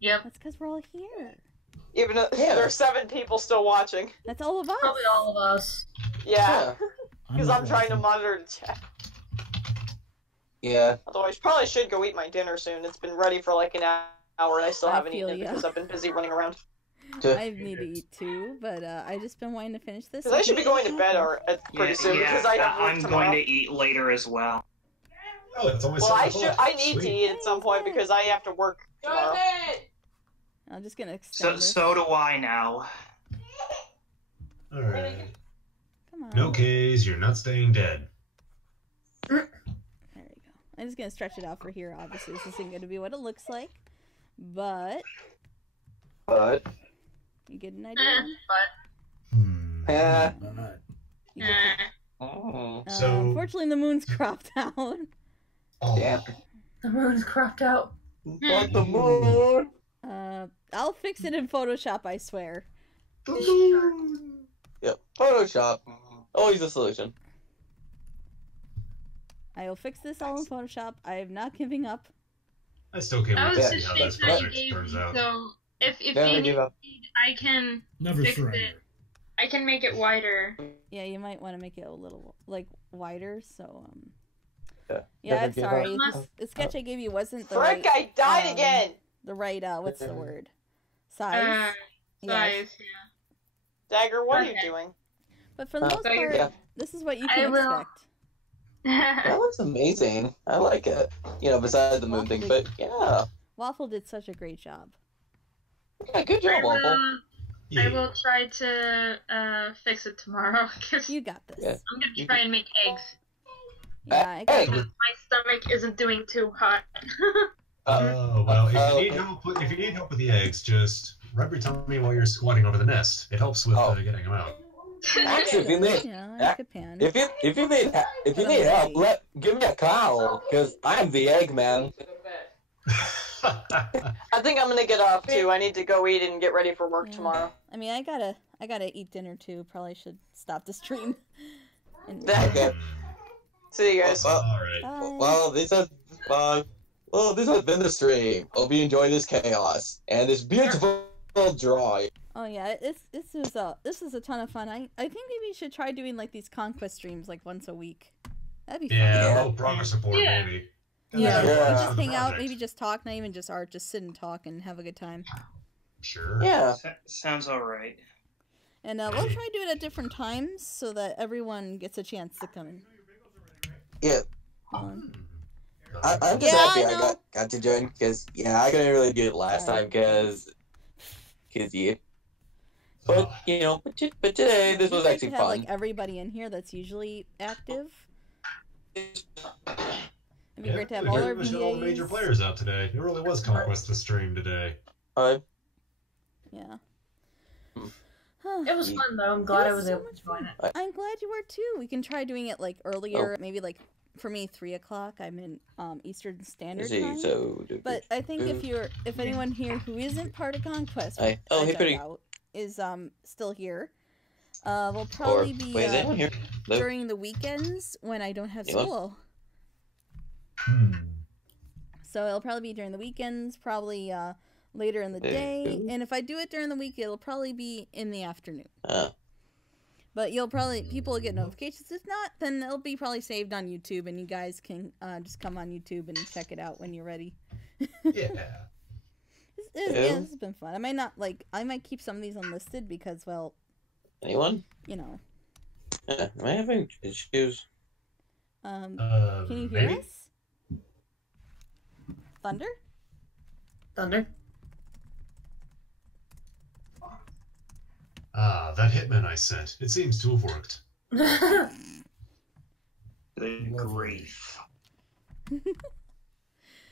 Yep. That's because we're all here. Even though there are 7 people still watching. That's all of us. Probably all of us. Yeah. I'm Because not I'm trying to watching. monitor the chat. Yeah. Although I probably should go eat my dinner soon. It's been ready for like an hour and I still haven't eaten it feel because I've been busy running around. I need to eat too, but I just been wanting to finish this. Because I should be going to bed pretty soon because I have work I'm tomorrow. going to eat later as well. Oh, it's almost Well, 7 o'clock. I need to Sweet. eat at some point because I have to work tomorrow. I'm just gonna So extend this. so do I now. Alright. Come on. No K's, you're not staying dead. There you go. I'm just gonna stretch it out for here. Obviously, this isn't gonna be what it looks like, but you get an idea. Yeah. You get Oh. So- unfortunately, the moon's cropped out. Oh. Damn. The moon's cropped out. Fuck the moon. I'll fix it in Photoshop. I swear. Yep. Photoshop. Always a solution. I will fix this all in Photoshop. I am not giving up. I still can't That wait was to the see how shape this that you project gave turns me, out. so if Never you give up. need, I can Never fix surrender. it. I can make it wider. Yeah, you might want to make it a little like wider. So Yeah. yeah, Never I'm give sorry. up. If the sketch I gave you wasn't the Frick, right. I died again! The right what's the word? Size. Size, Dagger, what are you Okay. doing? But for the most So you're- part, this is what you I can will- expect. yeah. That looks amazing. I like it. You know, besides the moon thing, but yeah. Waffle did such a great job. Yeah, good job, Waffle. I will try to fix it tomorrow. 'Cause You got this. Yeah. I'm gonna try and make eggs. Yeah, I got Egg. it. My stomach isn't doing too hot. Oh, well, if you need help with the eggs, just rub your tummy while you're squatting over the nest. It helps with getting them out. Actually, if you need, if you need help, give me a call, because I'm the Eggman. I think I'm gonna get off too. I need to go eat and get ready for work tomorrow. I mean, I gotta eat dinner too. Probably should stop the stream. Okay. See you guys. Well, this has been the stream. Hope you enjoy this chaos and this beautiful drawing. Oh yeah, this is a ton of fun. I think maybe you should try doing like these Conquest streams like once a week. That'd be fun. Yeah, a little progress report, maybe. Yeah, Yeah. we'll just hang out, Project. maybe just talk, not even just art, just sit and talk and have a good time. Sure. Yeah. Sounds alright. And we'll try to do it at different times so that everyone gets a chance to come in. Yeah. Um, I'm just Yeah, happy I I know. got to join, because, yeah, I couldn't really do it last time, because yeah. But, you know, but today, this was we actually should have, fun. like everybody in here that's usually active. It'd be Yeah, great to have we all very our much got all the major VAs. players out today. It really was Conquest the stream today. Yeah. It was fun though. I'm glad I was able to join it. I'm glad you were too. We can try doing it like earlier, maybe like for me 3 o'clock. I'm in Eastern Standard Time. But I think if anyone here who isn't part of Conquest, Hey, I hey, found pretty. out, is still here, we'll probably be wait, is anyone here? Hello? during the weekends when I don't have Hello? school. So it'll probably be during the weekends, probably later in the day. And if I do it during the week, it'll probably be in the afternoon. But people will get notifications. If not, then it'll be probably saved on YouTube, and you guys can just come on YouTube and check it out when you're ready. Yeah. This has been fun. I might keep some of these unlisted because, well, Anyone? you know. Am I having issues? Can you hear maybe? us? Thunder? Thunder? Ah, that hitman I sent. It seems to have worked. Good grief.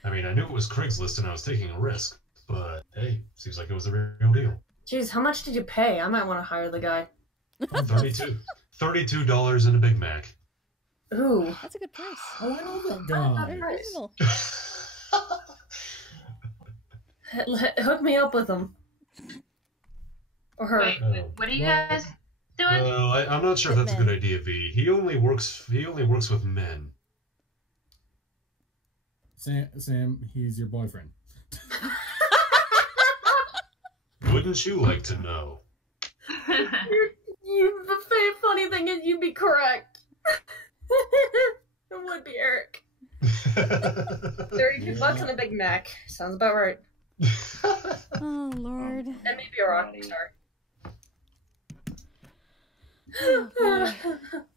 I mean, I knew it was Craigslist and I was taking a risk, but hey, seems like it was a real deal. Jeez, how much did you pay? I might want to hire the guy. $32 and a Big Mac. Ooh. That's a good price. Oh, I know that guy. Very reasonable. Hook me up with him. Or her. Wait, what are you guys doing? Well, I'm not sure if that's a good idea, V. He only works with men. Sam, he's your boyfriend. Wouldn't you like to know? The funny thing is, you'd be correct. It would be Eric. $32 and a Big Mac. Sounds about right. Oh, Lord. And maybe a rock star.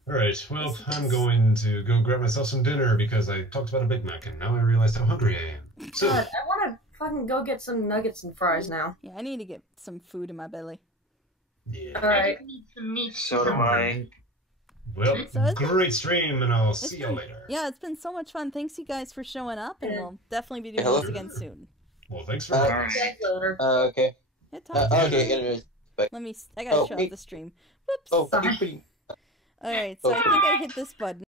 Alright, well, I'm going to go grab myself some dinner because I talked about a Big Mac and now I realized how hungry I am. So, God, I want to fucking go get some nuggets and fries now. Yeah, I need to get some food in my belly. yeah. Alright. So do I. Well, So great stream and I'll see you later. Yeah, it's been so much fun. Thanks you guys for showing up, and we'll definitely be doing Hello? this again soon. Well, thanks for Okay. Yeah, talk. Okay. Let me. I gotta shut off the stream. Whoops. Oh, Alright, so I think I hit this button.